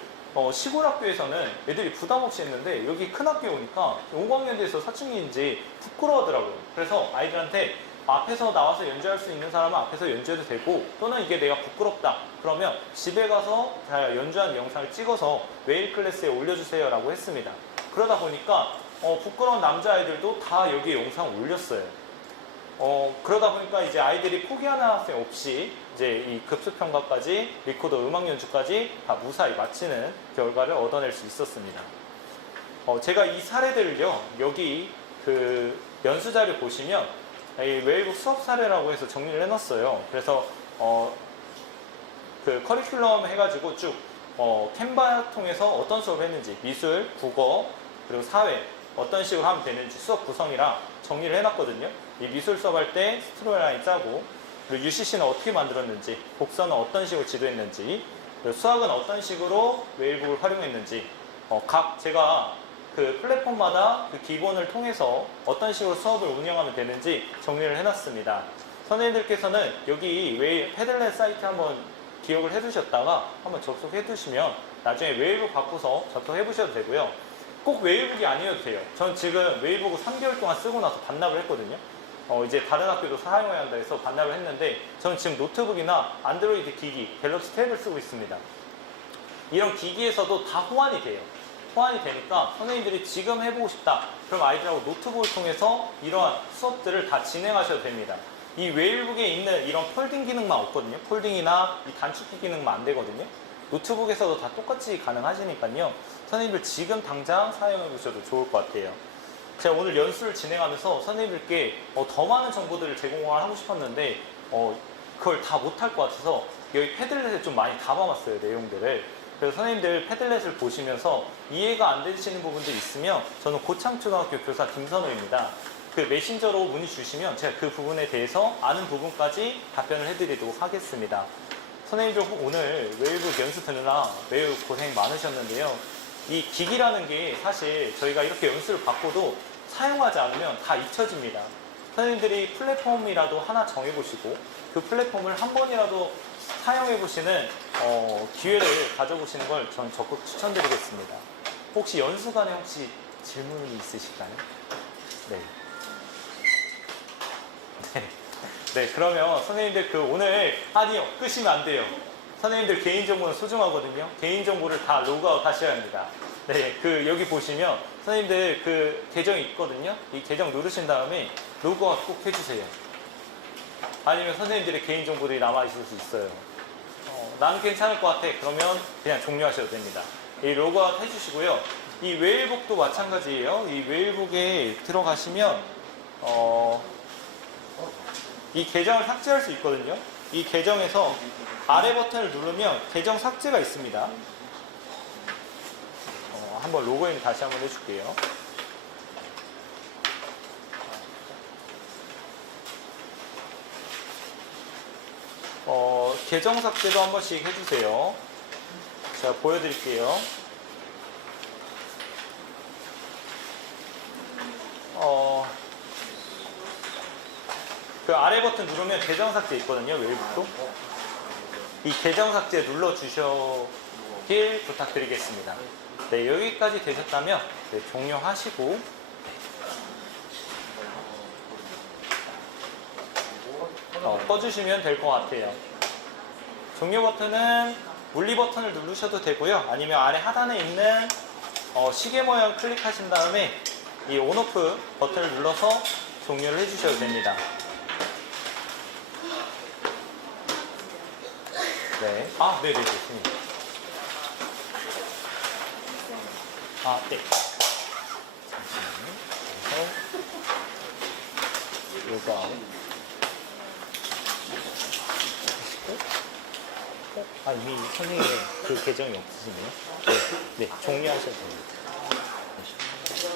시골 학교에서는 애들이 부담 없이 했는데 여기 큰 학교에 오니까 5학년대에서 사춘기인지 부끄러워하더라고요. 그래서 아이들한테 앞에서 나와서 연주할 수 있는 사람은 앞에서 연주해도 되고 또는 이게 내가 부끄럽다 그러면 집에 가서 제가 연주한 영상을 찍어서 웨일 클래스에 올려주세요 라고 했습니다. 그러다 보니까 부끄러운 남자아이들도 다 여기에 영상을 올렸어요. 그러다 보니까 이제 아이들이 포기하는 학생 없이 이제 이 급수평가까지 리코더 음악 연주까지 다 무사히 마치는 결과를 얻어낼 수 있었습니다. 제가 이 사례들을요 여기 그 연수자료 보시면 이 웨일북 수업 사례라고 해서 정리를 해놨어요. 그래서 그 커리큘럼 해가지고 쭉 캔바 통해서 어떤 수업을 했는지 미술, 국어, 그리고 사회 어떤 식으로 하면 되는지 수업 구성이랑 정리를 해놨거든요. 이 미술 수업할 때 스토리라인 짜고 그리고 UCC는 어떻게 만들었는지 복사는 어떤 식으로 지도했는지 그리고 수학은 어떤 식으로 웨일북을 활용했는지 각 제가 그 플랫폼마다 그 기본을 통해서 어떤 식으로 수업을 운영하면 되는지 정리를 해놨습니다. 선생님들께서는 여기 패들렛 사이트 한번 기억을 해두셨다가 한번 접속해 두시면 나중에 웨일북 바꾸서 접속해 보셔도 되고요. 꼭 웨일북이 아니어도 돼요. 전 지금 웨일북을 3개월 동안 쓰고 나서 반납을 했거든요. 이제 다른 학교도 사용해야 한다 해서 반납을 했는데 저는 지금 노트북이나 안드로이드 기기, 갤럭시 탭을 쓰고 있습니다. 이런 기기에서도 다 호환이 돼요. 호환이 되니까 선생님들이 지금 해보고 싶다. 그럼 아이들하고 노트북을 통해서 이러한 수업들을 다 진행하셔도 됩니다. 이 웨일북에 있는 이런 폴딩 기능만 없거든요. 폴딩이나 이 단축키 기능만 안 되거든요. 노트북에서도 다 똑같이 가능하시니까요. 선생님들 지금 당장 사용해 보셔도 좋을 것 같아요. 제가 오늘 연수를 진행하면서 선생님들께 더 많은 정보들을 제공을 하고 싶었는데 그걸 다 못할 것 같아서 여기 패들렛에 좀 많이 담아봤어요. 내용들을. 그래서 선생님들 패들렛을 보시면서 이해가 안 되시는 부분도 있으면 저는 고창초등학교 교사 김선호입니다. 그 메신저로 문의 주시면 제가 그 부분에 대해서 아는 부분까지 답변을 해드리도록 하겠습니다. 선생님들 오늘 웨일북 연수 듣느라 매우 고생 많으셨는데요. 이 기기라는 게 사실 저희가 이렇게 연수를 받고도 사용하지 않으면 다 잊혀집니다. 선생님들이 플랫폼이라도 하나 정해보시고 그 플랫폼을 한 번이라도 사용해보시는 기회를 가져보시는 걸 저는 적극 추천드리겠습니다. 혹시 연수간에 혹시 질문이 있으실까요? 네. 네, 그러면 선생님들 오늘 아니요, 끄시면 안 돼요. 선생님들 개인정보는 소중하거든요. 개인정보를 다 로그아웃 하셔야 합니다. 네, 여기 보시면 선생님들 계정이 있거든요. 이 계정 누르신 다음에 로그아웃 꼭 해주세요. 아니면 선생님들의 개인정보들이 남아있을 수 있어요. 나는 괜찮을 것 같아. 그러면 그냥 종료하셔도 됩니다. 이 로그아웃 해주시고요. 이 웨일북도 마찬가지예요. 이 웨일북에 들어가시면 이 계정을 삭제할 수 있거든요. 이 계정에서 아래 버튼을 누르면 계정 삭제가 있습니다. 한번 로그인 다시 한번 해줄게요. 계정 삭제도 한 번씩 해주세요. 제가 보여드릴게요. 그 아래 버튼 누르면 계정 삭제 있거든요. 웨이북도. 이 계정 삭제 눌러주시길 부탁드리겠습니다. 네, 여기까지 되셨다면 네, 종료하시고 꺼주시면 될 것 같아요. 종료 버튼은 물리 버튼을 누르셔도 되고요. 아니면 아래 하단에 있는 시계 모양 클릭하신 다음에 이 온오프 버튼을 눌러서 종료를 해주셔도 됩니다. 네. 네네, 좋습니다. 네. 잠시만요. 요가. 이미 선생님의 그 계정이 없으시네요. 네, 종료하셔도 됩니다.